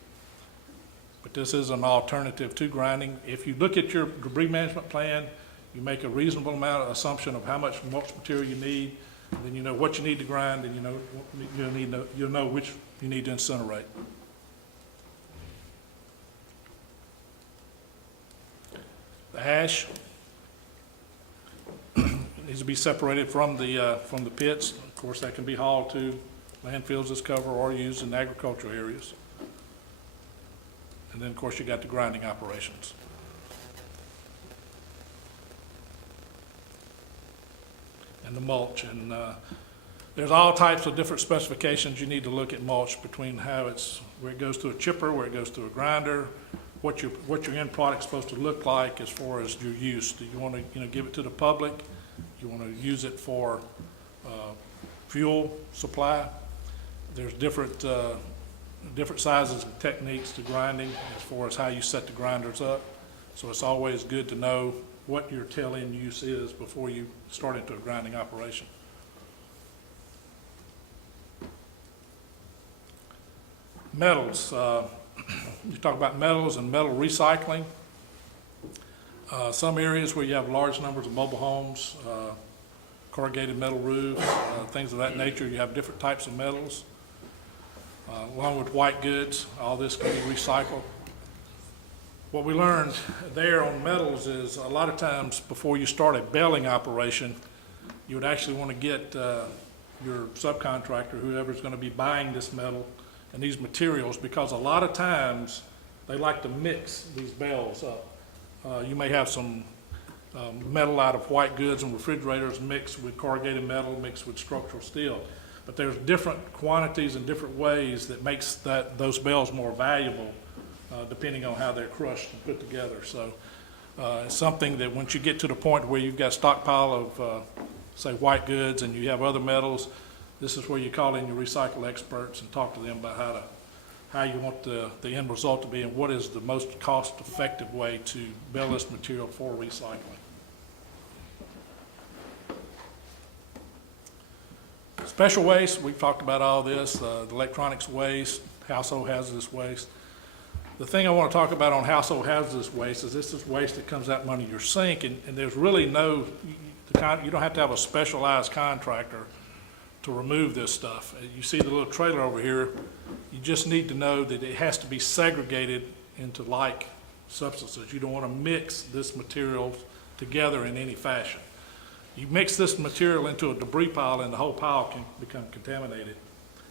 But this is an alternative to grinding. If you look at your debris management plan, you make a reasonable amount of assumption of how much mulch material you need, and then you know what you need to grind, and you'll know which you need to incinerate. The ash needs to be separated from the pits. Of course, that can be hauled to landfills this cover or used in agricultural areas. And then, of course, you got the grinding operations. And the mulch. And there's all types of different specifications you need to look at mulch between where it goes to a chipper, where it goes to a grinder, what your end product's supposed to look like as far as your use. Do you want to give it to the public? You want to use it for fuel supply? There's different sizes and techniques to grinding as far as how you set the grinders up. So it's always good to know what your tail end use is before you start into a grinding operation. Metals. You talk about metals and metal recycling. Some areas where you have large numbers of mobile homes, corrugated metal roofs, things of that nature, you have different types of metals. Along with white goods, all this can be recycled. What we learned there on metals is a lot of times before you start a baling operation, you would actually want to get your subcontractor, whoever's going to be buying this metal and these materials, because a lot of times they like to mix these bales up. You may have some metal out of white goods and refrigerators mixed with corrugated metal, mixed with structural steel. But there's different quantities and different ways that makes those bales more valuable depending on how they're crushed and put together. So it's something that once you get to the point where you've got a stockpile of, say, white goods and you have other metals, this is where you call in your recycle experts and talk to them about how you want the end result to be and what is the most cost-effective way to bale this material for recycling. Special waste, we've talked about all this, the electronics waste, household hazardous waste. The thing I want to talk about on household hazardous waste is this is waste that comes out from under your sink, and there's really you don't have to have a specialized contractor to remove this stuff. You see the little trailer over here, you just need to know that it has to be segregated into like substances. You don't want to mix this material together in any fashion. You mix this material into a debris pile and the whole pile can become contaminated.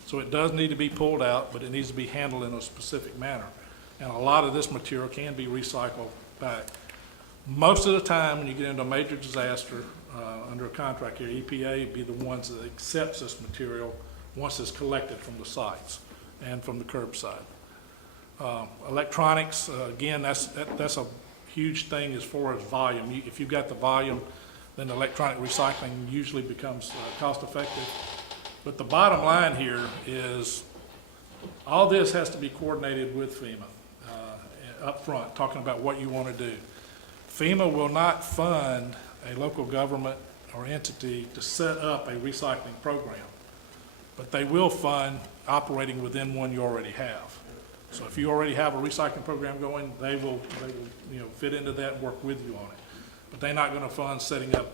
So it does need to be pulled out, but it needs to be handled in a specific manner. And a lot of this material can be recycled back. Most of the time when you get into a major disaster under a contract here, EPA would be the ones that accepts this material once it's collected from the sites and from the curbside. Electronics, again, that's a huge thing as far as volume. If you've got the volume, then electronic recycling usually becomes cost effective. But the bottom line here is all this has to be coordinated with FEMA up front, talking about what you want to do. FEMA will not fund a local government or entity to set up a recycling program, but they will fund operating within one you already have. So if you already have a recycling program going, they will, fit into that and work with you on it. But they're not gonna fund setting up,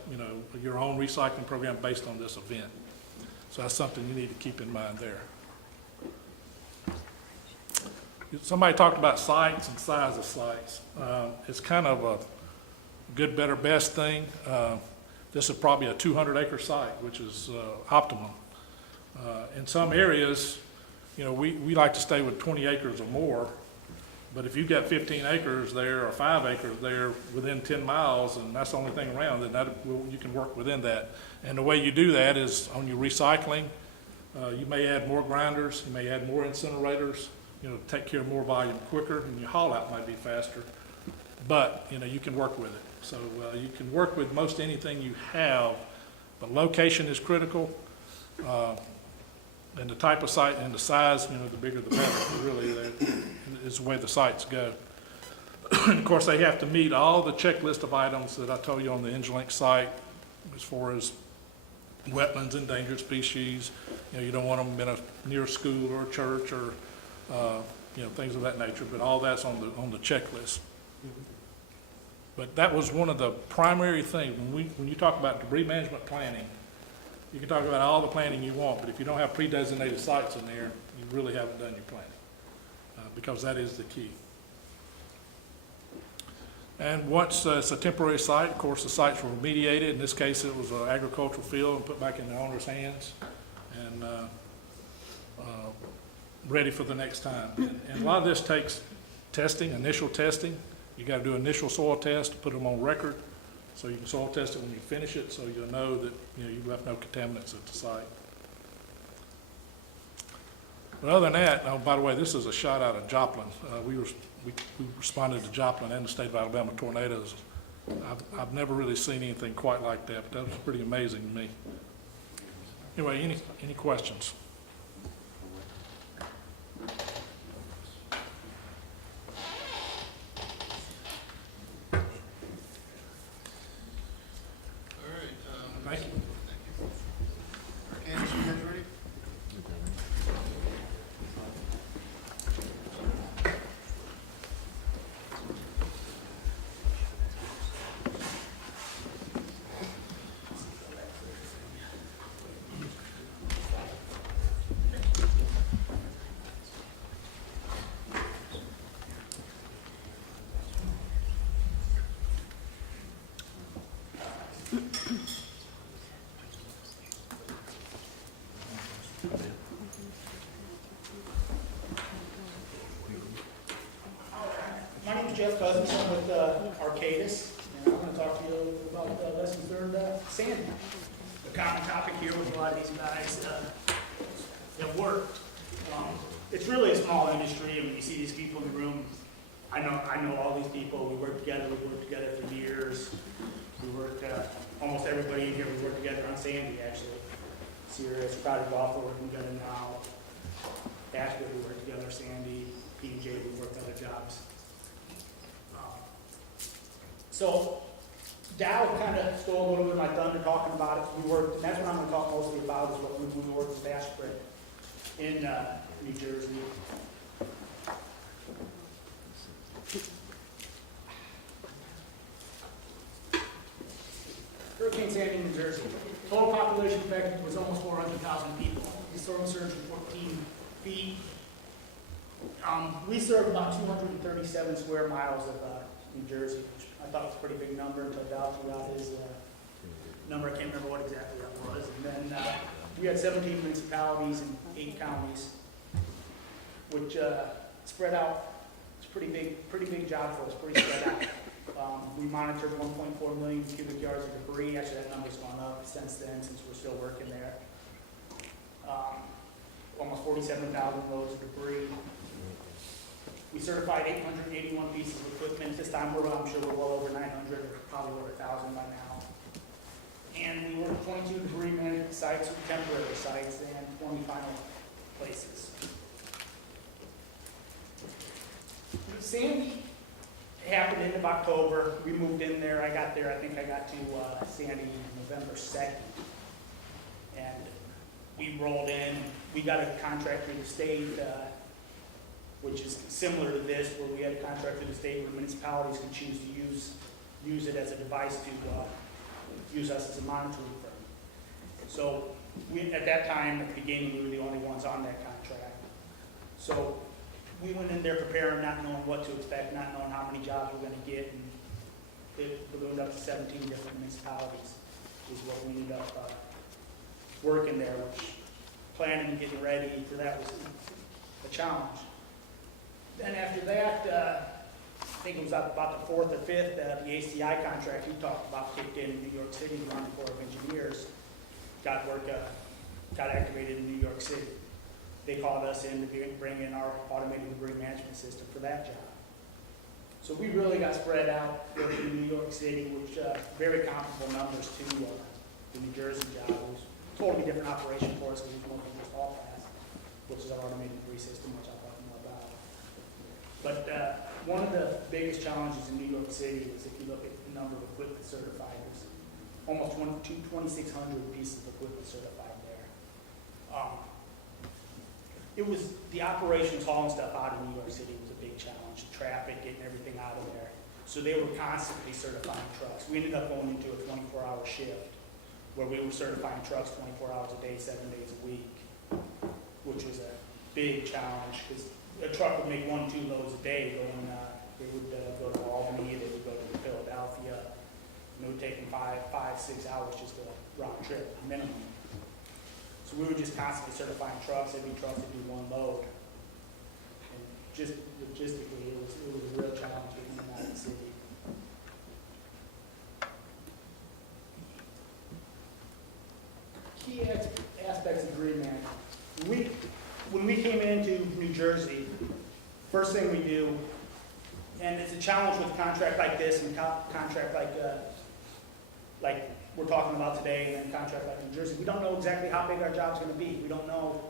your own recycling program based on this event. So that's something you need to keep in mind there. Somebody talked about sites and size of sites. It's kind of a good, better, best thing. This is probably a 200-acre site, which is optimum. In some areas, we like to stay with 20 acres or more, but if you've got 15 acres there or 5 acres there within 10 miles, and that's the only thing around, then you can work within that. And the way you do that is on your recycling. You may add more grinders, you may add more incinerators, to take care of more volume quicker, and your haul out might be faster, but, you can work with it. So you can work with most anything you have, but location is critical. And the type of site and the size, the bigger the better, really, is the way the sites go. And of course, they have to meet all the checklist of items that I told you on the Interlink site, as far as wetlands, endangered species. You don't want them near a school or a church or, things of that nature, but all that's on the checklist. But that was one of the primary things. When you talk about debris management planning, you can talk about all the planning you want, but if you don't have pre-designated sites in there, you really haven't done your planning, because that is the key. And once it's a temporary site, of course, the sites were remediated. In this case, it was an agricultural field and put back in the owner's hands and ready for the next time. And a lot of this takes testing, initial testing. You got to do initial soil tests to put them on record, so you can soil test it when you finish it, so you'll know that you've left no contaminants at the site. But other than that, oh, by the way, this is a shot out of Joplin. We responded to Joplin and the state of Alabama tornadoes. I've never really seen anything quite like that, but that was pretty amazing to me. Anyway, any questions? Thank you. Candace, you guys ready? My name is Jeff Cousins, I'm with Arcadis, and I'm going to talk to you about lessons learned Sandy. The common topic here with a lot of these guys that worked. It's really a small industry, and when you see these people in the room, I know all these people. We worked together for years. We worked, almost everybody in here, we worked together on Sandy, actually. Sierra's Crowder Golf, we're working together now. Ashby, we worked together, Sandy, P&J, we worked other jobs. So Dow kind of stole a little bit of my thunder talking about it. We worked, and that's what I'm going to talk mostly about, is what we worked with Ashby in New Jersey. Hurricane Sandy in New Jersey. Total population affected was almost 400,000 people. The storm surged to 14 feet. We serve about 237 square miles of New Jersey, which I thought was a pretty big number until Dow threw out his number. I can't remember what exactly that was. And then we had 17 municipalities and 8 counties, which spread out. It's a pretty big job for us, pretty spread out. We monitored 1.4 million cubic yards of debris. Actually, that number's gone up since then, since we're still working there. Almost 47,000 loads of debris. We certified 881 pieces of equipment. This time, I'm sure we're well over 900, or probably over 1,000 by now. And we worked 22 debris management sites, temporary sites, and 20 final places. Sandy It happened end of October. We moved in there. I got there, I think I got to Sandy November 2nd. And we rolled in. We got a contract through the state, which is similar to this, where we had a contract through the state where municipalities can choose to use it as a device to use us as a monitoring firm. So at that time, at the beginning, we were the only ones on that contract. So we went in there preparing, not knowing what to expect, not knowing how many jobs we're going to get, and it ballooned up to 17 different municipalities is what we ended up working there, which planning and getting ready for that was a challenge. Then after that, I think it was about the 4th or 5th, the ACI contract you talked about kicked in New York City, the Army Corps of Engineers, got activated in New York City. They called us in to bring in our automated debris management system for that job. So we really got spread out working in New York City, which very comparable numbers to the New Jersey job. It was a totally different operation for us because we were working with All-Pass, which is our automated debris system, which I'll talk more about. But one of the biggest challenges in New York City is if you look at the number of equipment certified, there's almost 2,600 pieces of equipment certified there. It was, the operations hauling stuff out of New York City was a big challenge, the traffic, getting everything out of there. So they were constantly certifying trucks. We ended up going into a 24-hour shift where we were certifying trucks 24 hours a day, 7 days a week, which was a big challenge because a truck would make 1-2 loads a day going, they would go to Albany, they would go to Philadelphia. It would take them 5-6 hours just a round trip minimum. So we were just constantly certifying trucks. Every truck would do 1 load. And just logistically, it was a real challenge getting them out of the city. Key aspects of debris management. When we came into New Jersey, first thing we do, and it's a challenge with a contract like this and contract like we're talking about today and a contract like New Jersey, we don't know exactly how big our job's going to be. We don't know.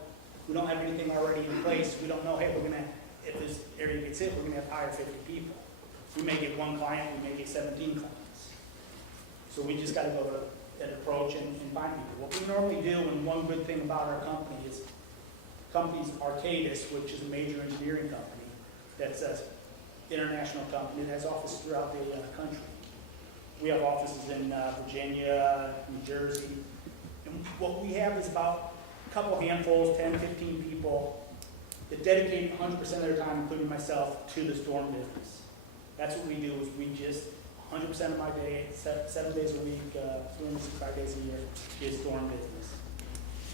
We don't have anything already in place. We don't know, hey, if this area gets hit, we're going to have to hire 50 people. We may get 1 client, we may get 17 clients. So we just got to go to an approach and find people. What we normally do, and one good thing about our company is company's Arcadis, which is a major engineering company that's an international company that has offices throughout the country. We have offices in Virginia, New Jersey. And what we have is about a couple handfuls, 10, 15 people that dedicate 100% of their time, including myself, to the storm business. That's what we do, is we just, 100% of my day, 7 days a week, 365 days a year, is storm business.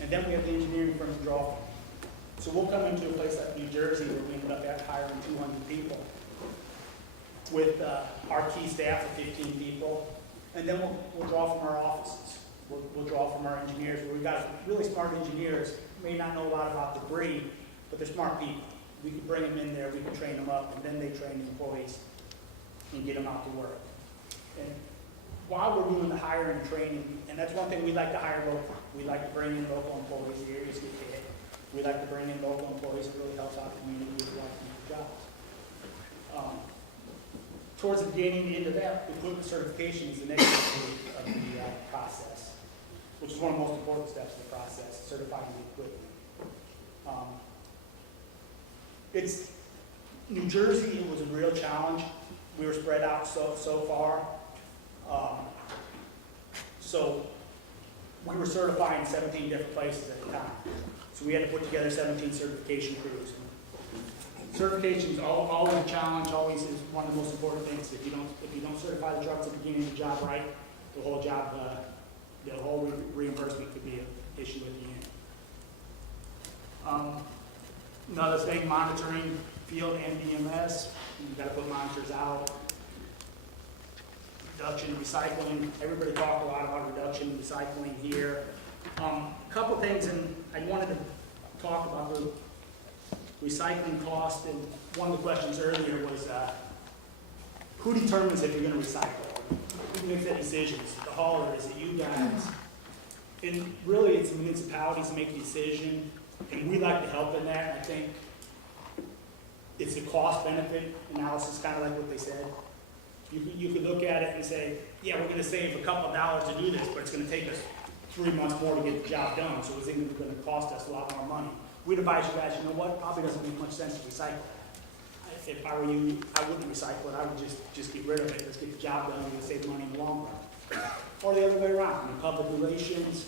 And then we have the engineering firm to draw from. So we'll come into a place like New Jersey where we ended up hiring 200 people with our key staff of 15 people, and then we'll draw from our offices. We'll draw from our engineers, where we've got really smart engineers, may not know a lot about debris, but they're smart people. We can bring them in there, we can train them up, and then they train the employees and get them out to work. And while we're doing the hiring and training, and that's one thing we like to hire local. We like to bring in local employees, the areas get hit. We like to bring in local employees, it really helps out the community with like jobs. Towards the beginning and end of that, equipment certification is the next stage of the process, which is one of the most important steps of the process, certifying the equipment. It's New Jersey, it was a real challenge. We were spread out so far. So we were certifying 17 different places at the time. So we had to put together 17 certification crews. Certification is always a challenge, always is one of the most important things. If you don't certify the trucks at the beginning of the job right, the whole job, the whole reimbursement could be an issue at the end. Another thing, monitoring field and DMS. You've got to put monitors out. Reduction, recycling. Everybody talked a lot about reduction, recycling here. A couple things, and I wanted to talk about the recycling cost, and one of the questions earlier was who determines if you're going to recycle? Who makes that decision? Is it the hauler? Is it you guys? And really, it's the municipalities that make the decision, and we like to help in that. I think it's a cost-benefit analysis, kind of like what they said. You could look at it and say, yeah, we're gonna save a couple of dollars to do this, but it's gonna take us 3 months more to get the job done, so it's gonna cost us a lot more money. We'd advise you guys, you know what, probably doesn't make much sense to recycle. If I were you, I wouldn't recycle it, I would just get rid of it, let's get the job done, and save money in the long run. Or the other way around, I mean, public relations,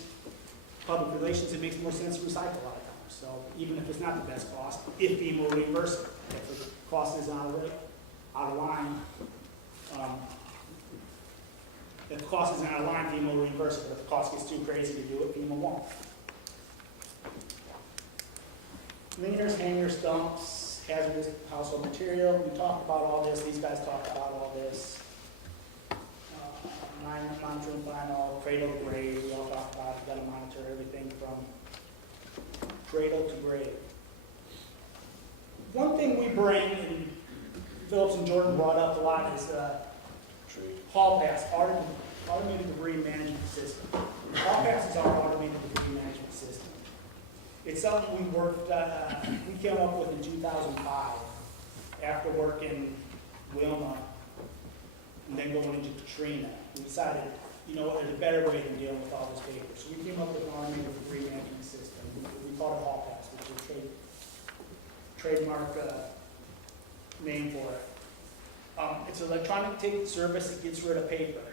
it makes more sense to recycle a lot of times. So even if it's not the best cost, if FEMA will reimburse it, if the cost is out of line, if the cost isn't out of line, FEMA will reimburse it, but if the cost gets too crazy to do it, FEMA won't. Leaners, hangers, dumps, hazardous household material, we talked about all this, these guys talked about all this. Monitoring final, cradle to grave, we all talked about, you gotta monitor everything from cradle to grave. One thing we bring, and Phillips and Jordan brought up a lot, is Hall Pass, automated debris management system. Hall Pass is our automated debris management system. It's something we came up with in 2005, after working Wilma, and then going into Katrina. We decided, you know what, there's a better way than dealing with all this paper. So we came up with an automated debris management system. We call it Hall Pass, which is a trademark name for it. It's an electronic ticket service that gets rid of paper.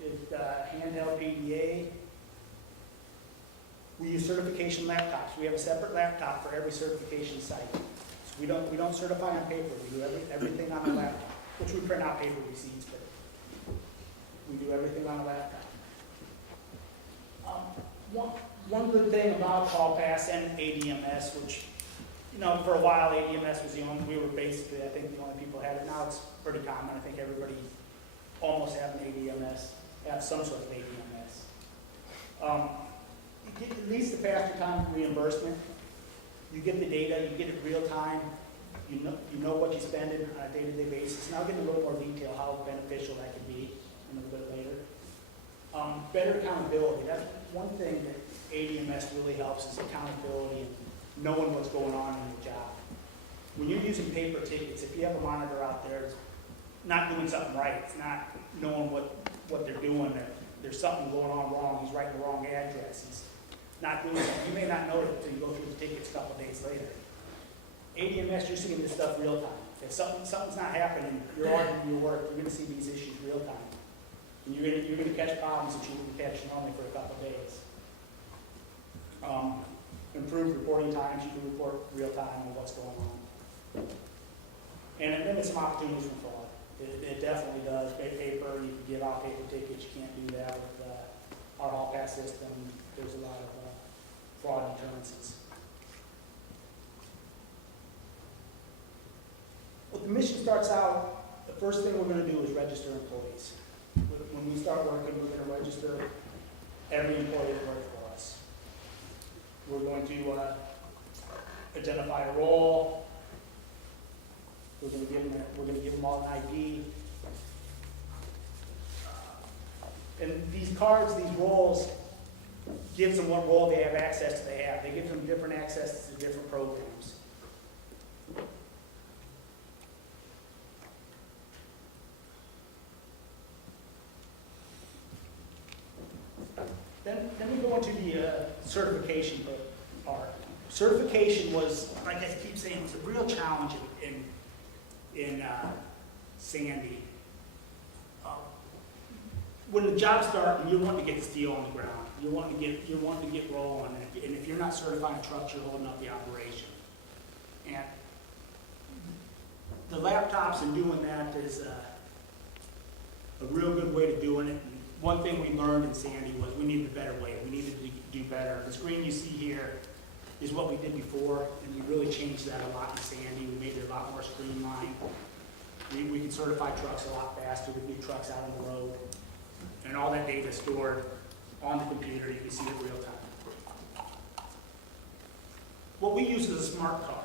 It's handheld PDA. We use certification laptops. We have a separate laptop for every certification site. So we don't certify on paper. We do everything on the laptop, which we print out paper receipts, but we do everything on a laptop. One good thing about Hall Pass and ADMS, which, you know, for a while ADMS was the only, we were basically, I think, the only people who had it. Now it's pretty common. I think everybody almost have an ADMS, have some sort of ADMS. It leads to faster time reimbursement. You get the data, you get it real time. You know what you spend it on a day-to-day basis. And I'll get into a little more detail how beneficial that can be a little bit later. Better accountability. That's one thing that ADMS really helps is accountability and knowing what's going on in your job. When you're using paper tickets, if you have a monitor out there that's not doing something right, it's not knowing what they're doing, there's something going on wrong, he's writing the wrong address, he's not doing something, you may not know it until you go through the tickets a couple of days later. ADMS, you're seeing this stuff real time. If something's not happening, you're auditing your work, you're going to see these issues real time. And you're going to catch problems that you wouldn't catch normally for a couple of days. Improved reporting times, you can report real time on what's going on. And it limits some opportunities for fraud. It definitely does. Paper, you can give out paper tickets, you can't do that with our Hall Pass system. There's a lot of fraud deterrences. Well, the mission starts out, the first thing we're going to do is register employees. When we start working, we're going to register every employee that works for us. We're going to identify a role. We're going to give them all an ID. And these cards, these roles, gives them what role they have access to. They give them different access to different programs. Then we go into the certification part. Certification was, like I keep saying, was a real challenge in Sandy. When the job starts, you want to get steel on the ground. You want to get rolling. And if you're not certifying trucks, you're holding up the operation. And the laptops and doing that is a real good way to doing it. And one thing we learned in Sandy was we needed a better way. We needed to do better. The screen you see here is what we did before, and we really changed that a lot in Sandy. We made it a lot more streamlined. We can certify trucks a lot faster with new trucks out on the road. And all that data is stored on the computer. You can see it real time. What we use is a smart card.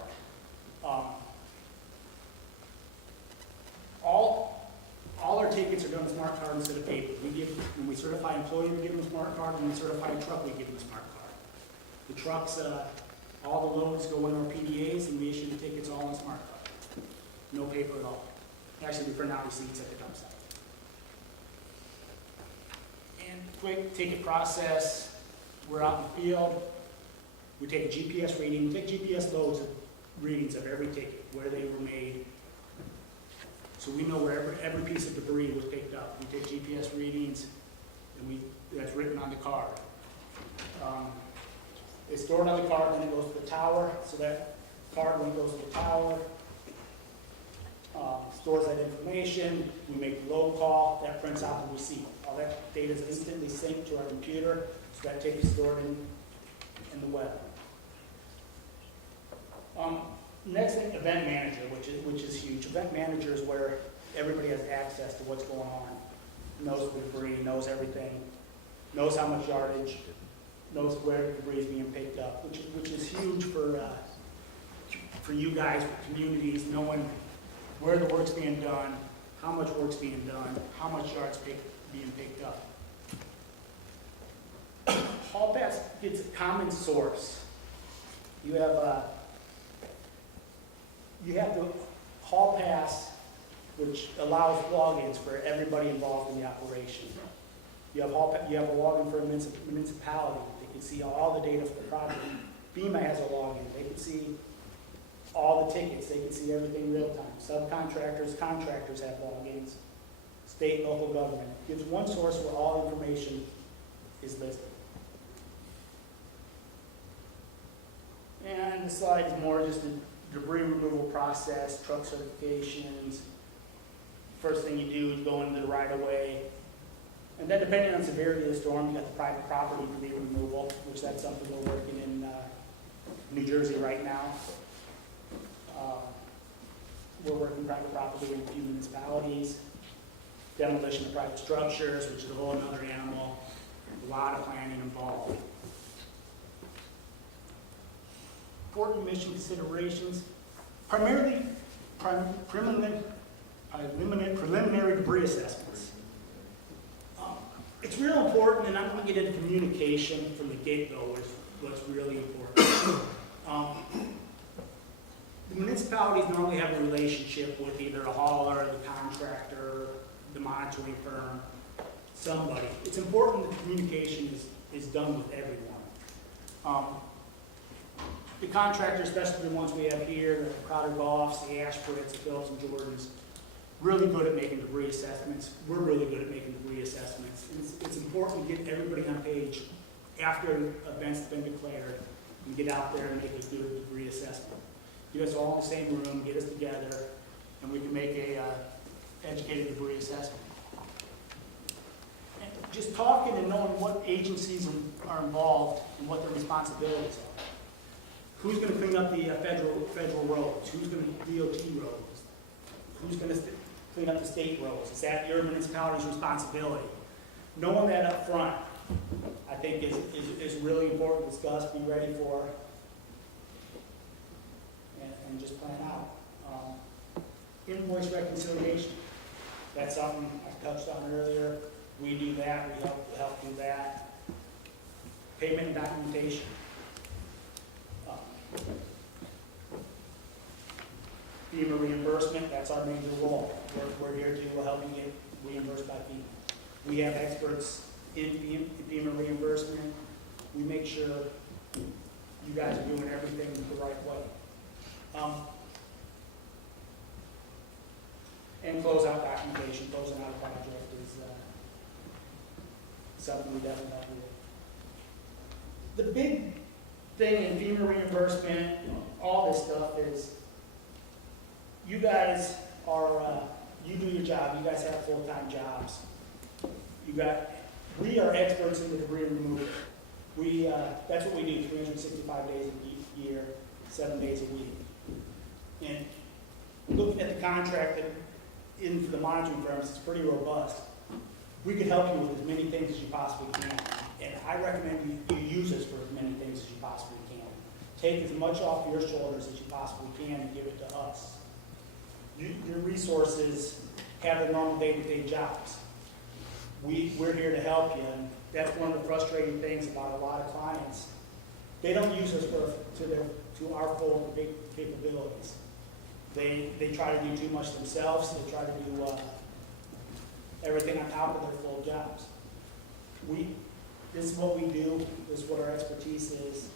All our tickets are done with smart card instead of paper. When we certify an employee, we give them a smart card. When we certify a truck, we give them a smart card. The trucks, all the loads go in our PDAs, and we issue the tickets all on smart card. No paper at all. Actually, we print out receipts at the dump site. And quick ticket process, we're out in the field, we take a GPS reading, we take GPS loads of readings of every ticket, where they were made. So we know where every piece of debris was picked up. We take GPS readings, and that's written on the card. It's stored on the card, then it goes to the tower, so that card, when it goes to the tower, stores that information, we make the load call, that prints out the receipt. All that data is instantly synced to our computer, so that ticket is stored in the web. Next thing, event manager, which is huge. Event manager is where everybody has access to what's going on, knows the debris, knows everything, knows how much yardage, knows where the debris is being picked up, which is huge for you guys, for communities, knowing where the work's being done, how much work's being done, how much yard's being picked up. Hall Pass gets a common source. You have the Hall Pass, which allows logins for everybody involved in the operation. You have a login for a municipality. They can see all the data for the project. FEMA has a login. They can see all the tickets. They can see everything real time. Subcontractors, contractors have logins. State, local government. It gives one source where all information is listed. And the slide is more just a debris removal process, truck certifications. First thing you do is go into the right of way. And then depending on severity of the storm, you got the private property debris removal, which that's something we're working in New Jersey right now. We're working private property in a few municipalities. Demolition of private structures, which is a whole other animal. A lot of planning involved. Important mission considerations, primarily preliminary debris assessments. It's real important, and I'm going to get into communication from the get-go, what's really important. The municipalities normally have a relationship with either a hauler, the contractor, the monitoring firm, somebody. It's important that communication is done with everyone. The contractors, especially the ones we have here, the Crowder Golfs, the Ashford's, the Phillips and Jordans, really good at making debris assessments. We're really good at making debris assessments. It's important to get everybody on page after an event's been declared and get out there and make a good debris assessment. Get us all in the same room, get us together, and we can make a educated debris assessment. And just talking and knowing what agencies are involved and what their responsibilities are. Who's going to clean up the federal roads? Who's going to DOT roads? Who's going to clean up the state roads? Is that your municipality's responsibility? Knowing that up front, I think is really important to discuss, be ready for, and just plan out. Invoice reconciliation. That's something I touched on earlier. We do that. We help do that. Payment and documentation. FEMA reimbursement, that's our major role. We're here to help you get reimbursed by FEMA. We have experts in FEMA reimbursement. We make sure you guys are doing everything the right way. And closeout documentation, closing out a project is something we definitely help with. The big thing in FEMA reimbursement, all this stuff is, you guys are, you do your job, you guys have full-time jobs. We are experts in the debris removal. That's what we do 365 days a year, 7 days a week. And looking at the contract in for the monitoring firms, it's pretty robust. We could help you with as many things as you possibly can. And I recommend you use us for as many things as you possibly can. Take as much off your shoulders as you possibly can and give it to us. Your resources have their normal day-to-day jobs. We're here to help you, and that's one of the frustrating things about a lot of clients. They don't use us to our full capabilities. They try to do too much themselves, they try to do, everything on top of their full jobs. This is what we do, this is what our expertise is.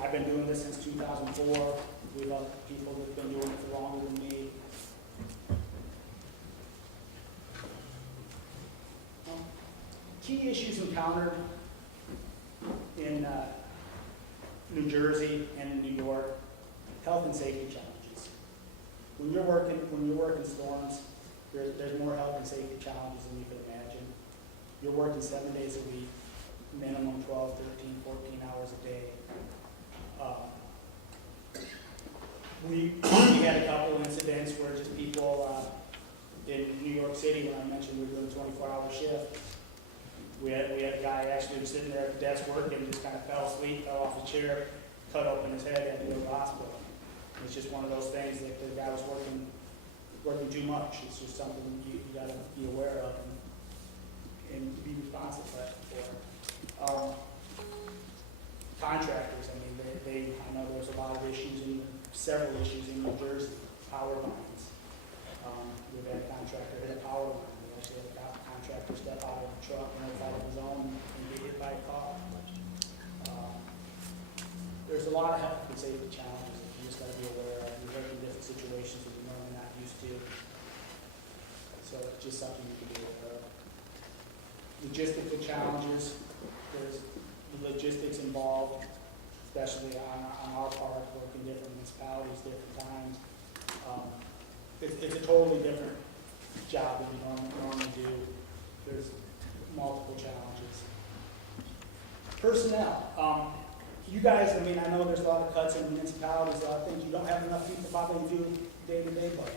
I've been doing this since 2004. We've got people that've been doing it for longer than me. Key issues encountered in New Jersey and in New York, health and safety challenges. When you're working storms, there's more health and safety challenges than you can imagine. You're working 7 days a week, minimum 12, 13, 14 hours a day. We had a couple incidents where just people in New York City, when I mentioned we were doing a 24-hour shift, we had a guy actually was sitting there at the desk working, just kind of fell asleep, fell off his chair, cut open his head, had to go to the hospital. It's just one of those things that the guy was working too much. It's just something you got to be aware of and be responsive for. Contractors, I mean, I know there's a lot of issues, several issues in New Jersey, power lines. We've had a contractor hit a power line. We actually had a contractor step out of a truck and out of his own and get hit by a car. There's a lot of health and safety challenges that you just got to be aware of. You're working in different situations that you're normally not used to. So it's just something you can be aware of. Logistical challenges, there's the logistics involved, especially on our part, working different municipalities, different times. It's a totally different job than you normally do. There's multiple challenges. Personnel. You guys, I mean, I know there's a lot of cuts in municipalities, a lot of things. You don't have enough people probably to do day-to-day, but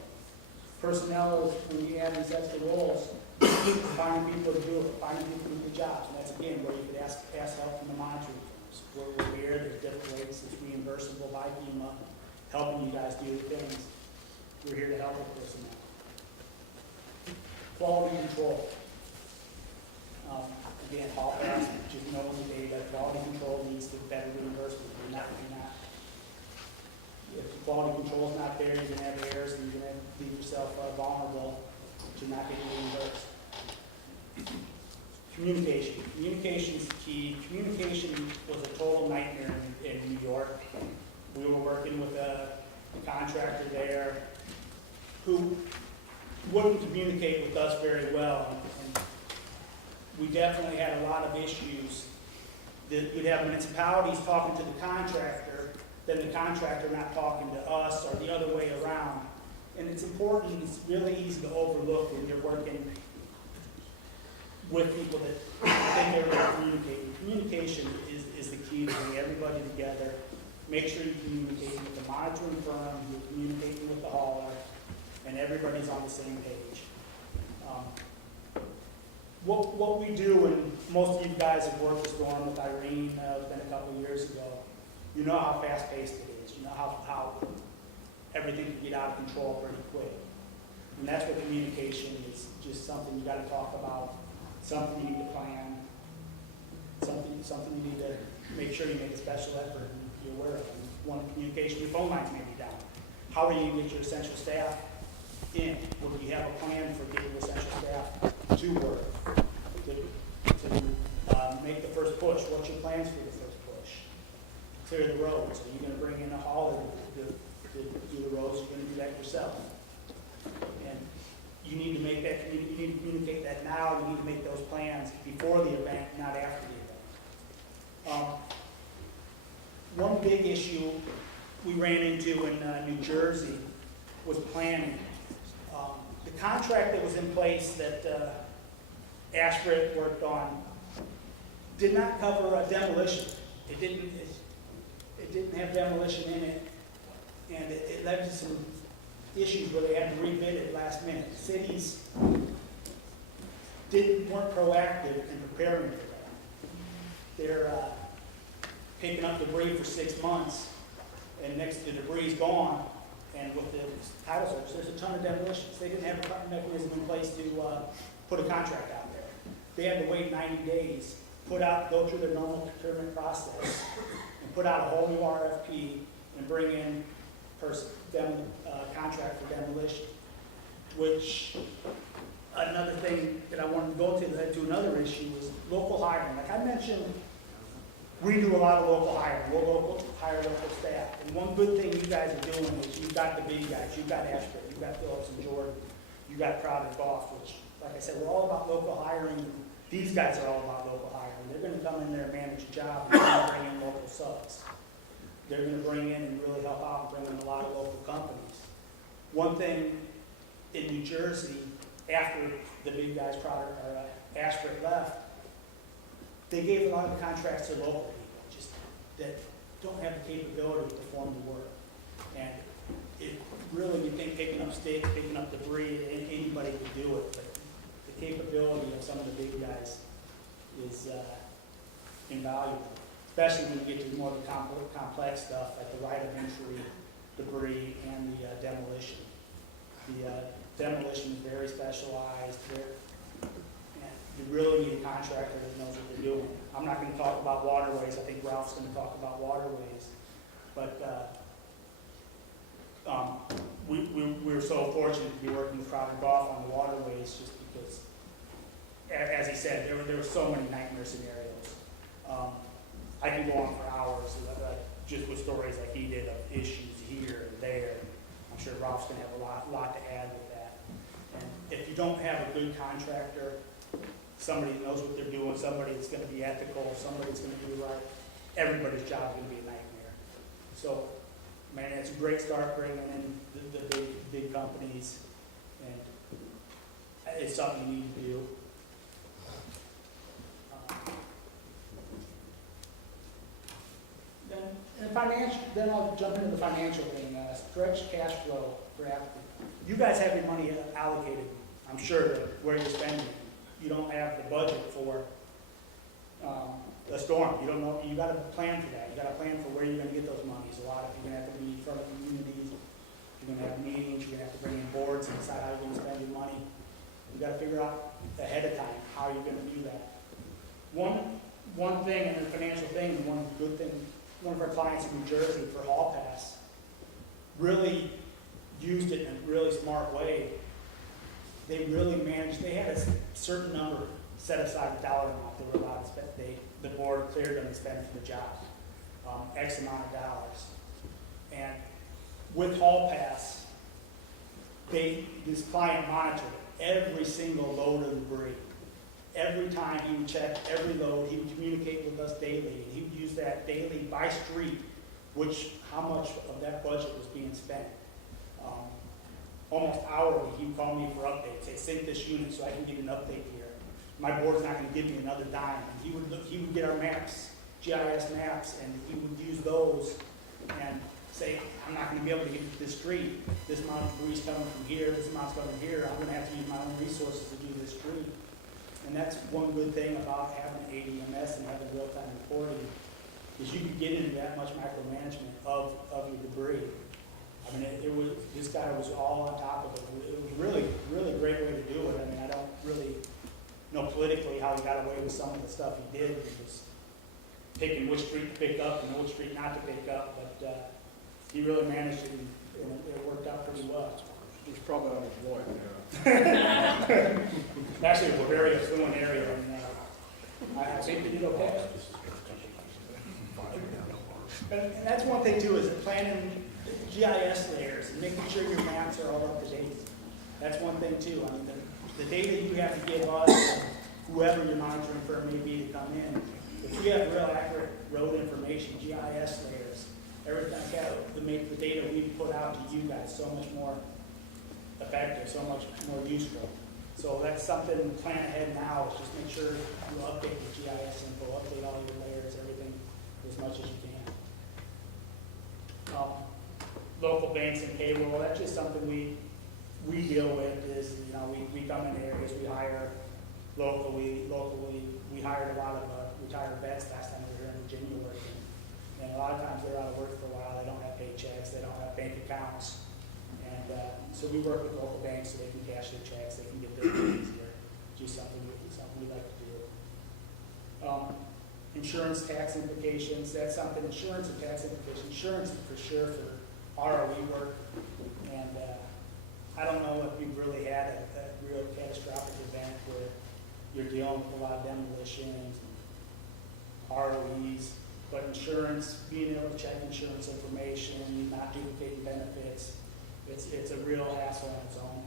personnel is, when you add these extra roles, finding people to do it, finding people to do the jobs. And that's, again, where you could ask help from the monitoring firms. We're here, there's different ways, it's reimbursable by FEMA, helping you guys do the things. We're here to help with personnel. Quality control. Again, all fast, just knowing the data, quality control needs to better reimbursement. If the quality control is not there, you're going to have errors and you're going to leave yourself vulnerable to not getting reimbursed. Communication. Communication is key. Communication was a total nightmare in New York. We were working with a contractor there who wouldn't communicate with us very well. And we definitely had a lot of issues. You'd have municipalities talking to the contractor, then the contractor not talking to us, or the other way around. And it's important, it's really easy to overlook when you're working with people that think they're going to communicate. Communication is the key to bring everybody together. Make sure you're communicating with the monitoring firm, you're communicating with the hauler, and everybody's on the same page. What we do, and most of you guys have worked the storm with Irene, it's been a couple of years ago, you know how fast-paced it is. You know how everything can get out of control pretty quick. And that's what communication is, just something you got to talk about, something you need to plan, something you need to make sure you make a special effort and be aware of. And one communication, your phone lines may be down. How are you going to get your essential staff in? Or do you have a plan for getting essential staff to work, to make the first push? What's your plans for the first push? Clear the roads. Are you going to bring in a hauler to do the roads? You're going to do that yourself. And you need to make that. You need to communicate that now. You need to make those plans before the event, not after the event. One big issue we ran into in New Jersey was planning. The contract that was in place that Ashford worked on did not cover a demolition. It didn't have demolition in it, and it led to some issues where they had to rebid it last minute. Cities weren't proactive in preparing for that. They're picking up debris for 6 months, and next the debris is gone. And with the title search, there's a ton of demolitions. They didn't have a mechanism in place to put a contract out there. They had to wait 90 days, go through their normal procurement process, and put out a whole new RFP and bring in contract for demolition, which, another thing that I wanted to go to, led to another issue, was local hiring. Like I mentioned, we do a lot of local hiring. We'll hire local staff. And one good thing you guys are doing is you've got the big guys. You've got Ashford, you've got Phillips and Jordan, you've got Crowder Golf, which, like I said, we're all about local hiring. These guys are all about local hiring. They're going to come in there and manage a job, and they're going to bring in local subs. They're going to bring in and really help out and bring in a lot of local companies. One thing in New Jersey, after the big guys, Ashford left, they gave a lot of contracts to local people, just that don't have the capability to perform the work. And it really, we think picking up sticks, picking up debris, anybody could do it, but the capability of some of the big guys is invaluable, especially when you get to more of the complex stuff, like the right of entry, debris, and the demolition. The demolition is very specialized. You really need a contractor that knows what they're doing. I'm not going to talk about waterways. I think Ralph's going to talk about waterways. But we were so fortunate to be working with Crowder Golf on the waterways, just because, as he said, there were so many nightmare scenarios. I can go on for hours, just with stories like he did of issues here and there. I'm sure Ralph's going to have a lot to add with that. And if you don't have a good contractor, somebody that knows what they're doing, somebody that's going to be ethical, somebody that's going to do right, everybody's job is going to be a nightmare. So, man, it's a great start bringing in the big companies, and it's something you need to do. Then I'll jump into the financial thing. Stretch cash flow for applicant. You guys have your money allocated, I'm sure, to where you're spending it. You don't have the budget for a storm. You don't know. You got to plan for that. You got to plan for where you're going to get those monies. A lot of you're going to have to be in front of communities. You're going to have meetings. You're going to have to bring in boards and decide how you're going to spend your money. You got to figure out ahead of time how you're going to do that. One thing, and a financial thing, one good thing. One of our clients in New Jersey for Hall Pass really used it in a really smart way. They really managed, they had a certain number set aside, a dollar amount they were allowed to spend. The board cleared them to spend for the job, X amount of dollars. And with Hall Pass, this client monitored every single load of debris. Every time he would check every load, he would communicate with us daily, and he would use that daily by street, how much of that budget was being spent. Almost hourly, he would call me for updates, say, sync this unit so I can get an update here. My board's not going to give me another dime. And he would get our maps, GIS maps, and he would use those and say, I'm not going to be able to get to this street. This amount of debris is coming from here, this amount's coming here. I'm going to have to use my own resources to do this street. And that's one good thing about having ADMS and having real-time reporting, is you can get into that much micromanagement of your debris. I mean, this guy was all on top of it. It was really, really great way to do it. I mean, I don't really know politically how he got away with some of the stuff he did. He was picking which street to pick up and which street not to pick up, but he really managed it, and it worked out pretty well. He's probably unemployed now. Actually, it was a very affluent area, and I think they did okay. And that's one thing too, is planning GIS layers and making sure your maps are all up to date. That's one thing too. I mean, the data you have to give us, whoever your monitoring firm may be to come in, if we have real accurate road information, GIS layers, everything like that, to make the data we put out to you guys so much more effective, so much more useful. So that's something to plan ahead now, is just make sure you update the GIS info, update all your layers, everything as much as you can. Local banks and payroll, that's just something we deal with, is, we come in areas, we hire locally, we hired a lot of retired vets last time we were here in Virginia working. And a lot of times they're out of work for a while, they don't have paychecks, they don't have bank accounts. And so we work with local banks so they can cash their checks, they can get their bills easier. Just something we like to do. Insurance tax implications, that's something, insurance and tax implications. Insurance for sure for ROE work, and I don't know if you've really had a real catastrophic event where you're dealing with a lot of demolitions, ROEs, but insurance, being able to check insurance information, not duplicating benefits, it's a real hassle on its own.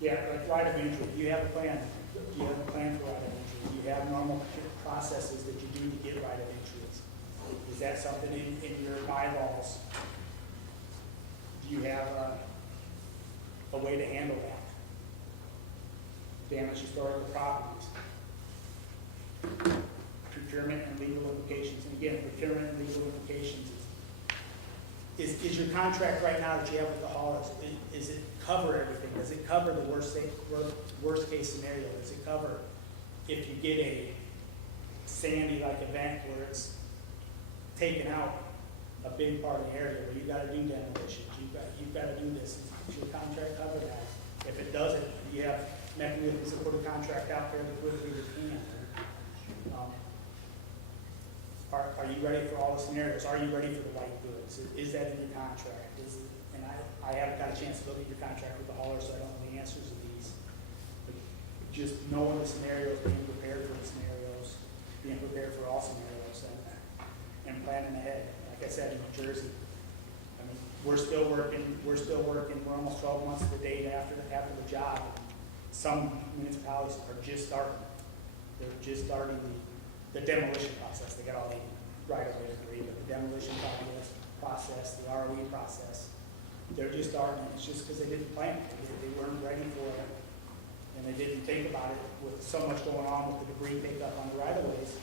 Yeah, like right of entry, do you have a plan? Do you have a plan for right of entry? Do you have normal processes that you do to get right of entries? Is that something in your bylaws? Do you have a way to handle that? Damage historical properties. Procurement and legal implications. And again, procurement and legal implications is your contract right now that you have with the haulers, is it cover everything? Does it cover the worst case scenario? Does it cover if you get a Sandy-like event where it's taken out a big part of the area where you gotta do demolitions, you've gotta do this, does your contract cover that? If it doesn't, you have mechanisms to put a contract out there as quickly as you can. Are you ready for all the scenarios? Are you ready for the white goods? Is that in your contract? And I haven't got a chance to look at your contract with the hauler, so I don't know the answers to these. But just knowing the scenarios, being prepared for the scenarios, being prepared for all scenarios, and planning ahead. Like I said, in New Jersey, I mean, we're still working, we're almost 12 months to the date after the job. Some municipalities are just starting. They're just starting the demolition process. They got all the right-of-way debris, but the demolition process, the ROE process, they're just starting. It's just because they didn't plan it. They weren't ready for it, and they didn't think about it with so much going on with the debris pickup on the right-of-ways.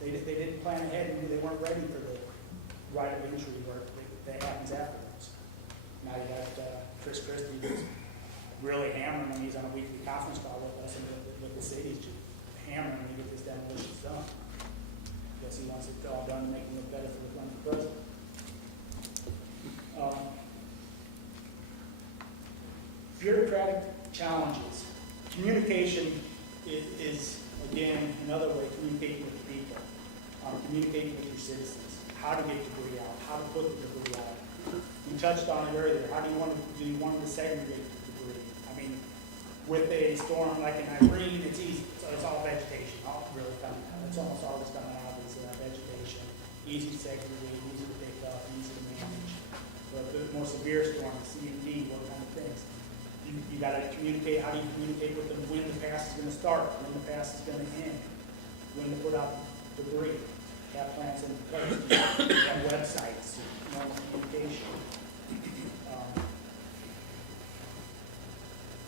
They didn't plan ahead, and they weren't ready for the right-of entry work that happens afterwards. Now you got Chris Christie who's really hammering them. He's on a weekly conference call with us and with the cities, just hammering to get this demolition done. Guess he wants it all done, making it better for the Clinton president. Bureaucratic challenges. Communication is again, another way of communicating with the people. Communicating with your citizens. How to get debris out, how to put the debris out. You touched on it earlier. How do you want to segregate the debris? I mean, with a storm like an Irene, it's easy. So it's all vegetation, all really coming out. That's almost all that's coming out is vegetation. Easy to segregate, easy to pick up, easy to manage. But the more severe storms, CMD, what kind of things? You got to communicate. How do you communicate with them when the pass is going to start, when the pass is going to end, when to put out debris? Have plans in place, have websites, normal communication.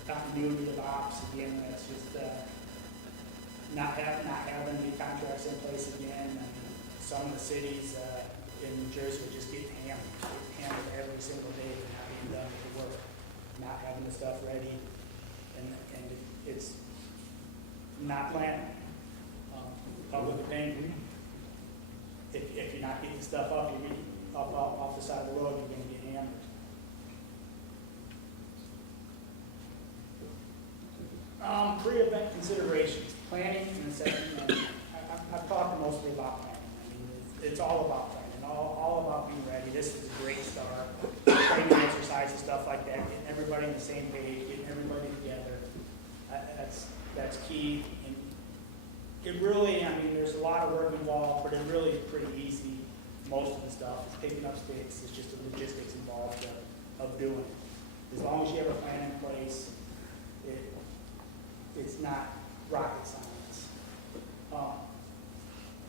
Continuity of ops, again, that's just not having the contracts in place again. And some of the cities in New Jersey are just getting hammered every single day and not being done with the work, not having the stuff ready, and it's not planning. Public opinion. If you're not getting stuff up, you're getting up off the side of the road, you're going to get hammered. Pre-event considerations, planning and assessment. I've talked mostly about planning. I mean, it's all about planning, all about being ready. This is a great start. Training exercises, stuff like that, getting everybody on the same page, getting everybody together. That's key. And it really, I mean, there's a lot of work involved, but it really is pretty easy. Most of the stuff is picking up sticks. It's just the logistics involved of doing it. As long as you have a plan in place, it's not rocket science.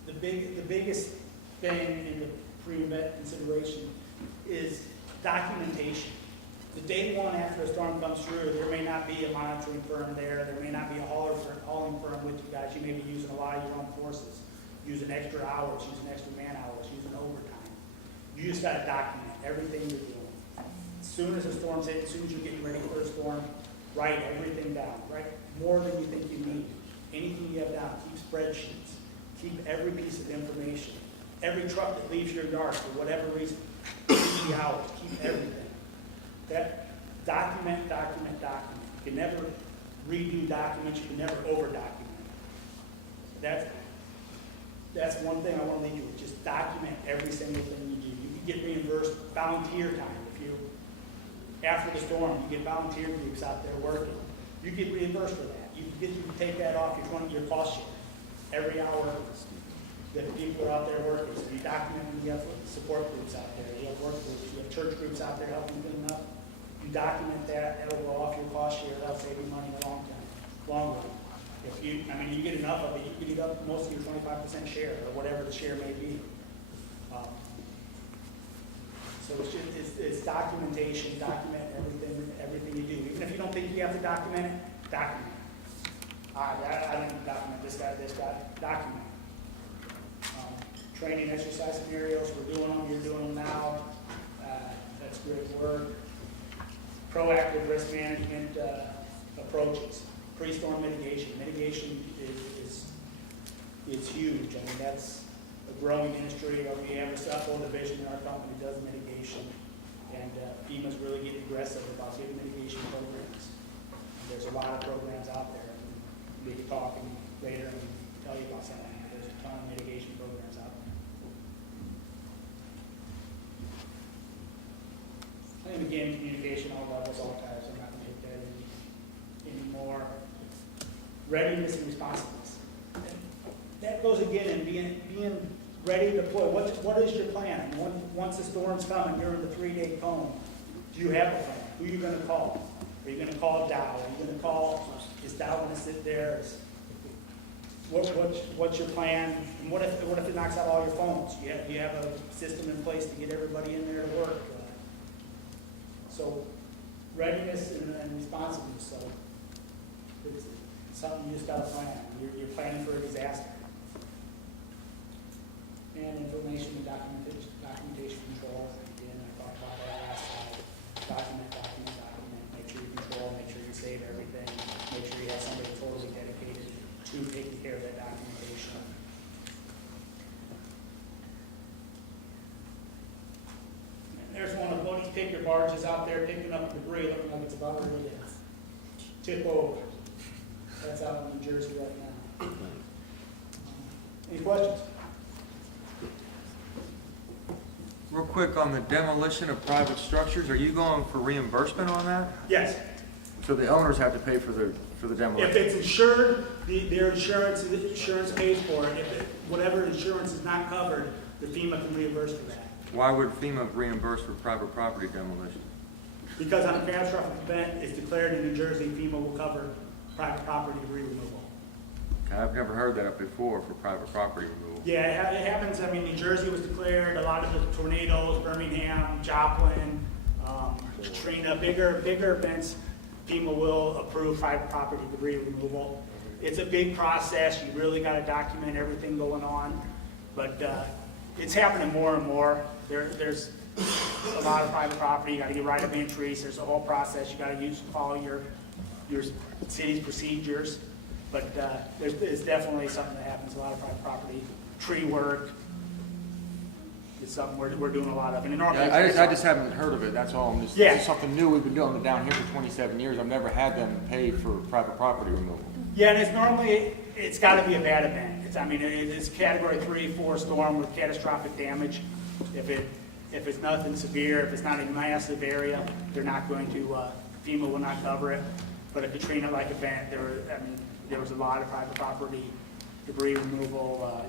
The biggest thing in the pre-event consideration is documentation. The day one after a storm comes through, there may not be a monitoring firm there. There may not be a hauling firm with you guys. You may be using a lot of your own forces, using extra hours, using extra man hours, using overtime. You just got to document everything you're doing. As soon as the storm's hit, as soon as you're getting ready for a storm, write everything down. Write more than you think you need. Anything you have down, keep spreadsheets. Keep every piece of information. Every truck that leaves your yard for whatever reason, keep the hours, keep everything. That document. You can never redo documents. You can never over-document. that's one thing I want to leave you with, just document every single thing you do. You can get reimbursed volunteer time. If you, after the storm, you get volunteer groups out there working, you get reimbursed for that. You can take that off your cost share every hour that people are out there working. So you document when you have support groups out there, you have work groups, you have church groups out there helping clean up. You document that, that'll go off your cost share, that'll save you money in the long run. If you, I mean, you get enough of it, you can eat up most of your 25% share, or whatever the share may be. So it's documentation, document everything you do. Even if you don't think you have to document it, document it. I didn't document this guy, document it. Training exercise scenarios, we're doing them, you're doing them now. That's great work. Proactive risk management approaches. Pre-storm mitigation. Mitigation is huge. I mean, that's a growing industry. We have a whole division in our company that does mitigation. And FEMA's really getting aggressive about getting mitigation programs. And there's a lot of programs out there. We can talk later and tell you about some of them. There's a ton of mitigation programs out there. And again, communication, all levels, all types. I'm not going to hit that anymore. Readiness and responsiveness. And that goes again in being ready to deploy. What is your plan? Once the storm's coming, you're in the 3-day cone. Do you have a plan? Who are you going to call? Are you going to call Dow? Are you going to call? Is Dow going to sit there? What's your plan? And what if it knocks out all your phones? You have a system in place to get everybody in there to work. So readiness and responsiveness. So it's something you just got to plan. You're planning for a disaster. And information and documentation control. Again, I talked about that last slide. Document. Make sure you control. Make sure you save everything. Make sure you have somebody totally dedicated to taking care of that documentation. There's one of these picker barges out there picking up debris, looking like it's about ready to tip over. That's out in New Jersey right now. Any questions? Real quick, on the demolition of private structures, are you going for reimbursement on that? Yes. So the owners have to pay for the If demolition? it's insured, their insurance pays for it. Whatever insurance is not covered, the FEMA can reimburse for that. Why would FEMA reimburse for private property demolition? Because on a catastrophic event is declared in New Jersey, FEMA will cover private property debris removal. I've never heard that before for private property removal. Yeah, it happens. I mean, New Jersey was declared, a lot of the tornadoes, Birmingham, Joplin, Katrina, bigger events, FEMA will approve private property debris removal. It's a big process. You really got to document everything going on. But it's happening more and more. There's a lot of private property. You got to get right of entries. There's a whole process. You got to follow your city's procedures. But it's definitely something that happens. A lot of private property, tree work. It's something we're doing a lot of. And I just haven't heard of it, that's all. This is something new we've been doing down here for 27 years. I've never had them pay for private property removal. Yeah, and it's got to be a bad event. It's category 3-4 storm with catastrophic damage. If it's nothing severe, if it's not a massive area, they're not going to, FEMA will not cover it. But a Katrina-like event, there was a lot of private property debris removal.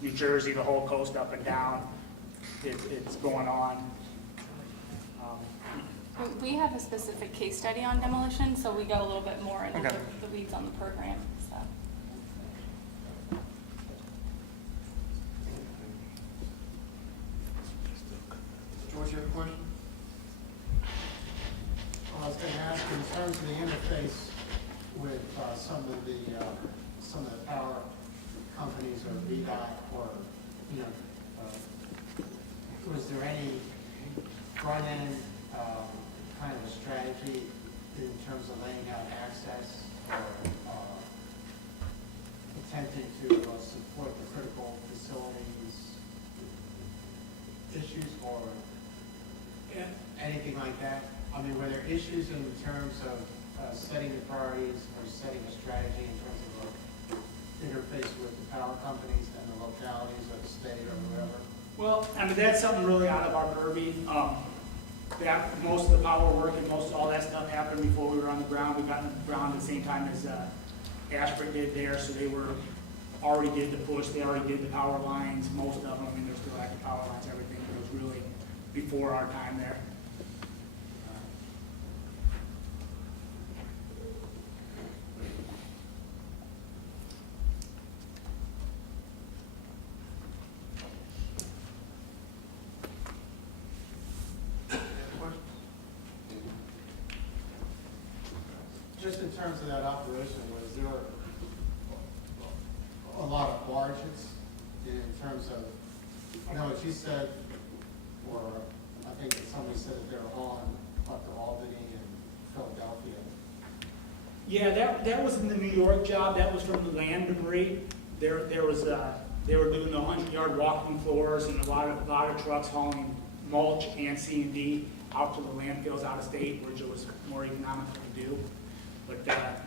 New Jersey, the whole coast up and down, it's going on. We have a specific case study on demolition, so we go a little bit more into Okay. the weeds on the program. So. George, you have a question? I was going to ask, in terms of the interface with some of the power companies or VDOT or, was there any front-end kind of a strategy in terms of laying out access or attempting to support the critical facilities issues or anything like that? I mean, were there issues in terms of setting the priorities or setting a strategy in terms of interface with the power companies and the localities or the state or whoever? Well, I mean, that's something really out of our purview. That, most of the power work and most of all that stuff happened before we were on the ground. We got on the ground at the same time as Ashford did there, so they already did the push, they already did the power lines, most of them. I mean, there's still active power lines, everything, but it was really before our time there. Any other questions? Just in terms of that operation, was there a lot of barges in terms of, I know what you said, or I think that somebody said that they're on up to Albany and Philadelphia. Yeah, that was in the New York job, that was from the land debris. There was, they were doing the 100-yard walking floors and a lot of trucks hauling mulch and C&D out to the landfills out of state, which it was more economical to do. But,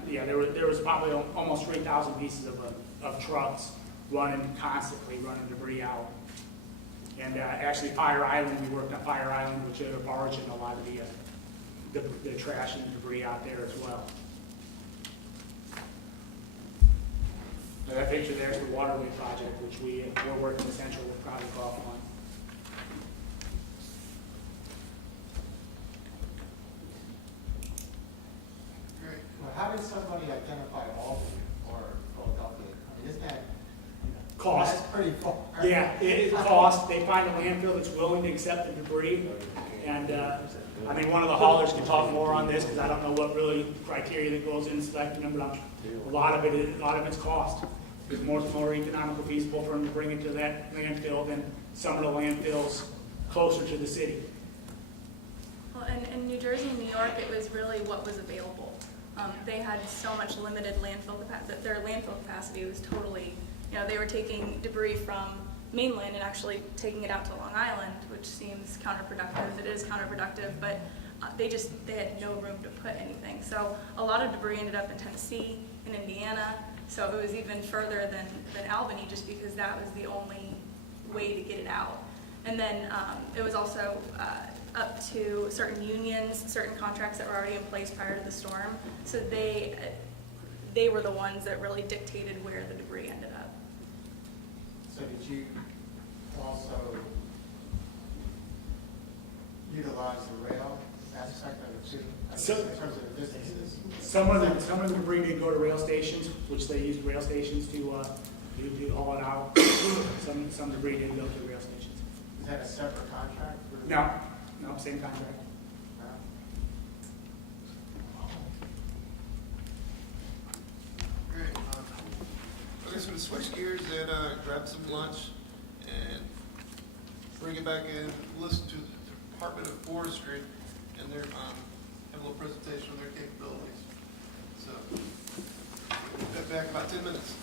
yeah, there was probably almost 3,000 pieces of trucks constantly running debris out. And, actually Fire Island, we worked on Fire Island, which are barging a lot of the trash and debris out there as well. So that picture there is the Waterway project, which we're working with Central with Project Golf on. Great. Well, how did somebody identify Albany or Philadelphia? I mean, isn't that? Cost. That's pretty far. Yeah, it is cost. They find a landfill that's willing to accept the debris. And, I mean, one of the haulers can talk more on this because I don't know what really criteria that goes in selecting them, but a lot of it's cost. It's more economical feasible for them to bring it to that landfill than some of the landfills closer to the city. Well, in New Jersey and New York, it was really what was available. They had so much limited landfill capacity, their landfill capacity was totally, they were taking debris from mainland and actually taking it out to Long Island, which seems counterproductive. It is counterproductive, but they had no room to put anything. So a lot of debris ended up in Tennessee, in Indiana, so it was even further than Albany just because that was the only way to get it out. And then it was also up to certain unions, certain contracts that were already in place prior to the storm. So they were the ones that really dictated where the debris ended up. So did you also utilize the rail aspect of it too? So- In terms of the distances? Some of the debris did go to rail stations, which they used rail stations to haul it out. Some debris did go to rail stations. Is that a separate contract? No, same contract. Great. I guess we're gonna switch gears and grab some lunch and bring it back in, listen to the Department of Forestry and their, have a little presentation on their capabilities. So, we'll get back in about 10 minutes.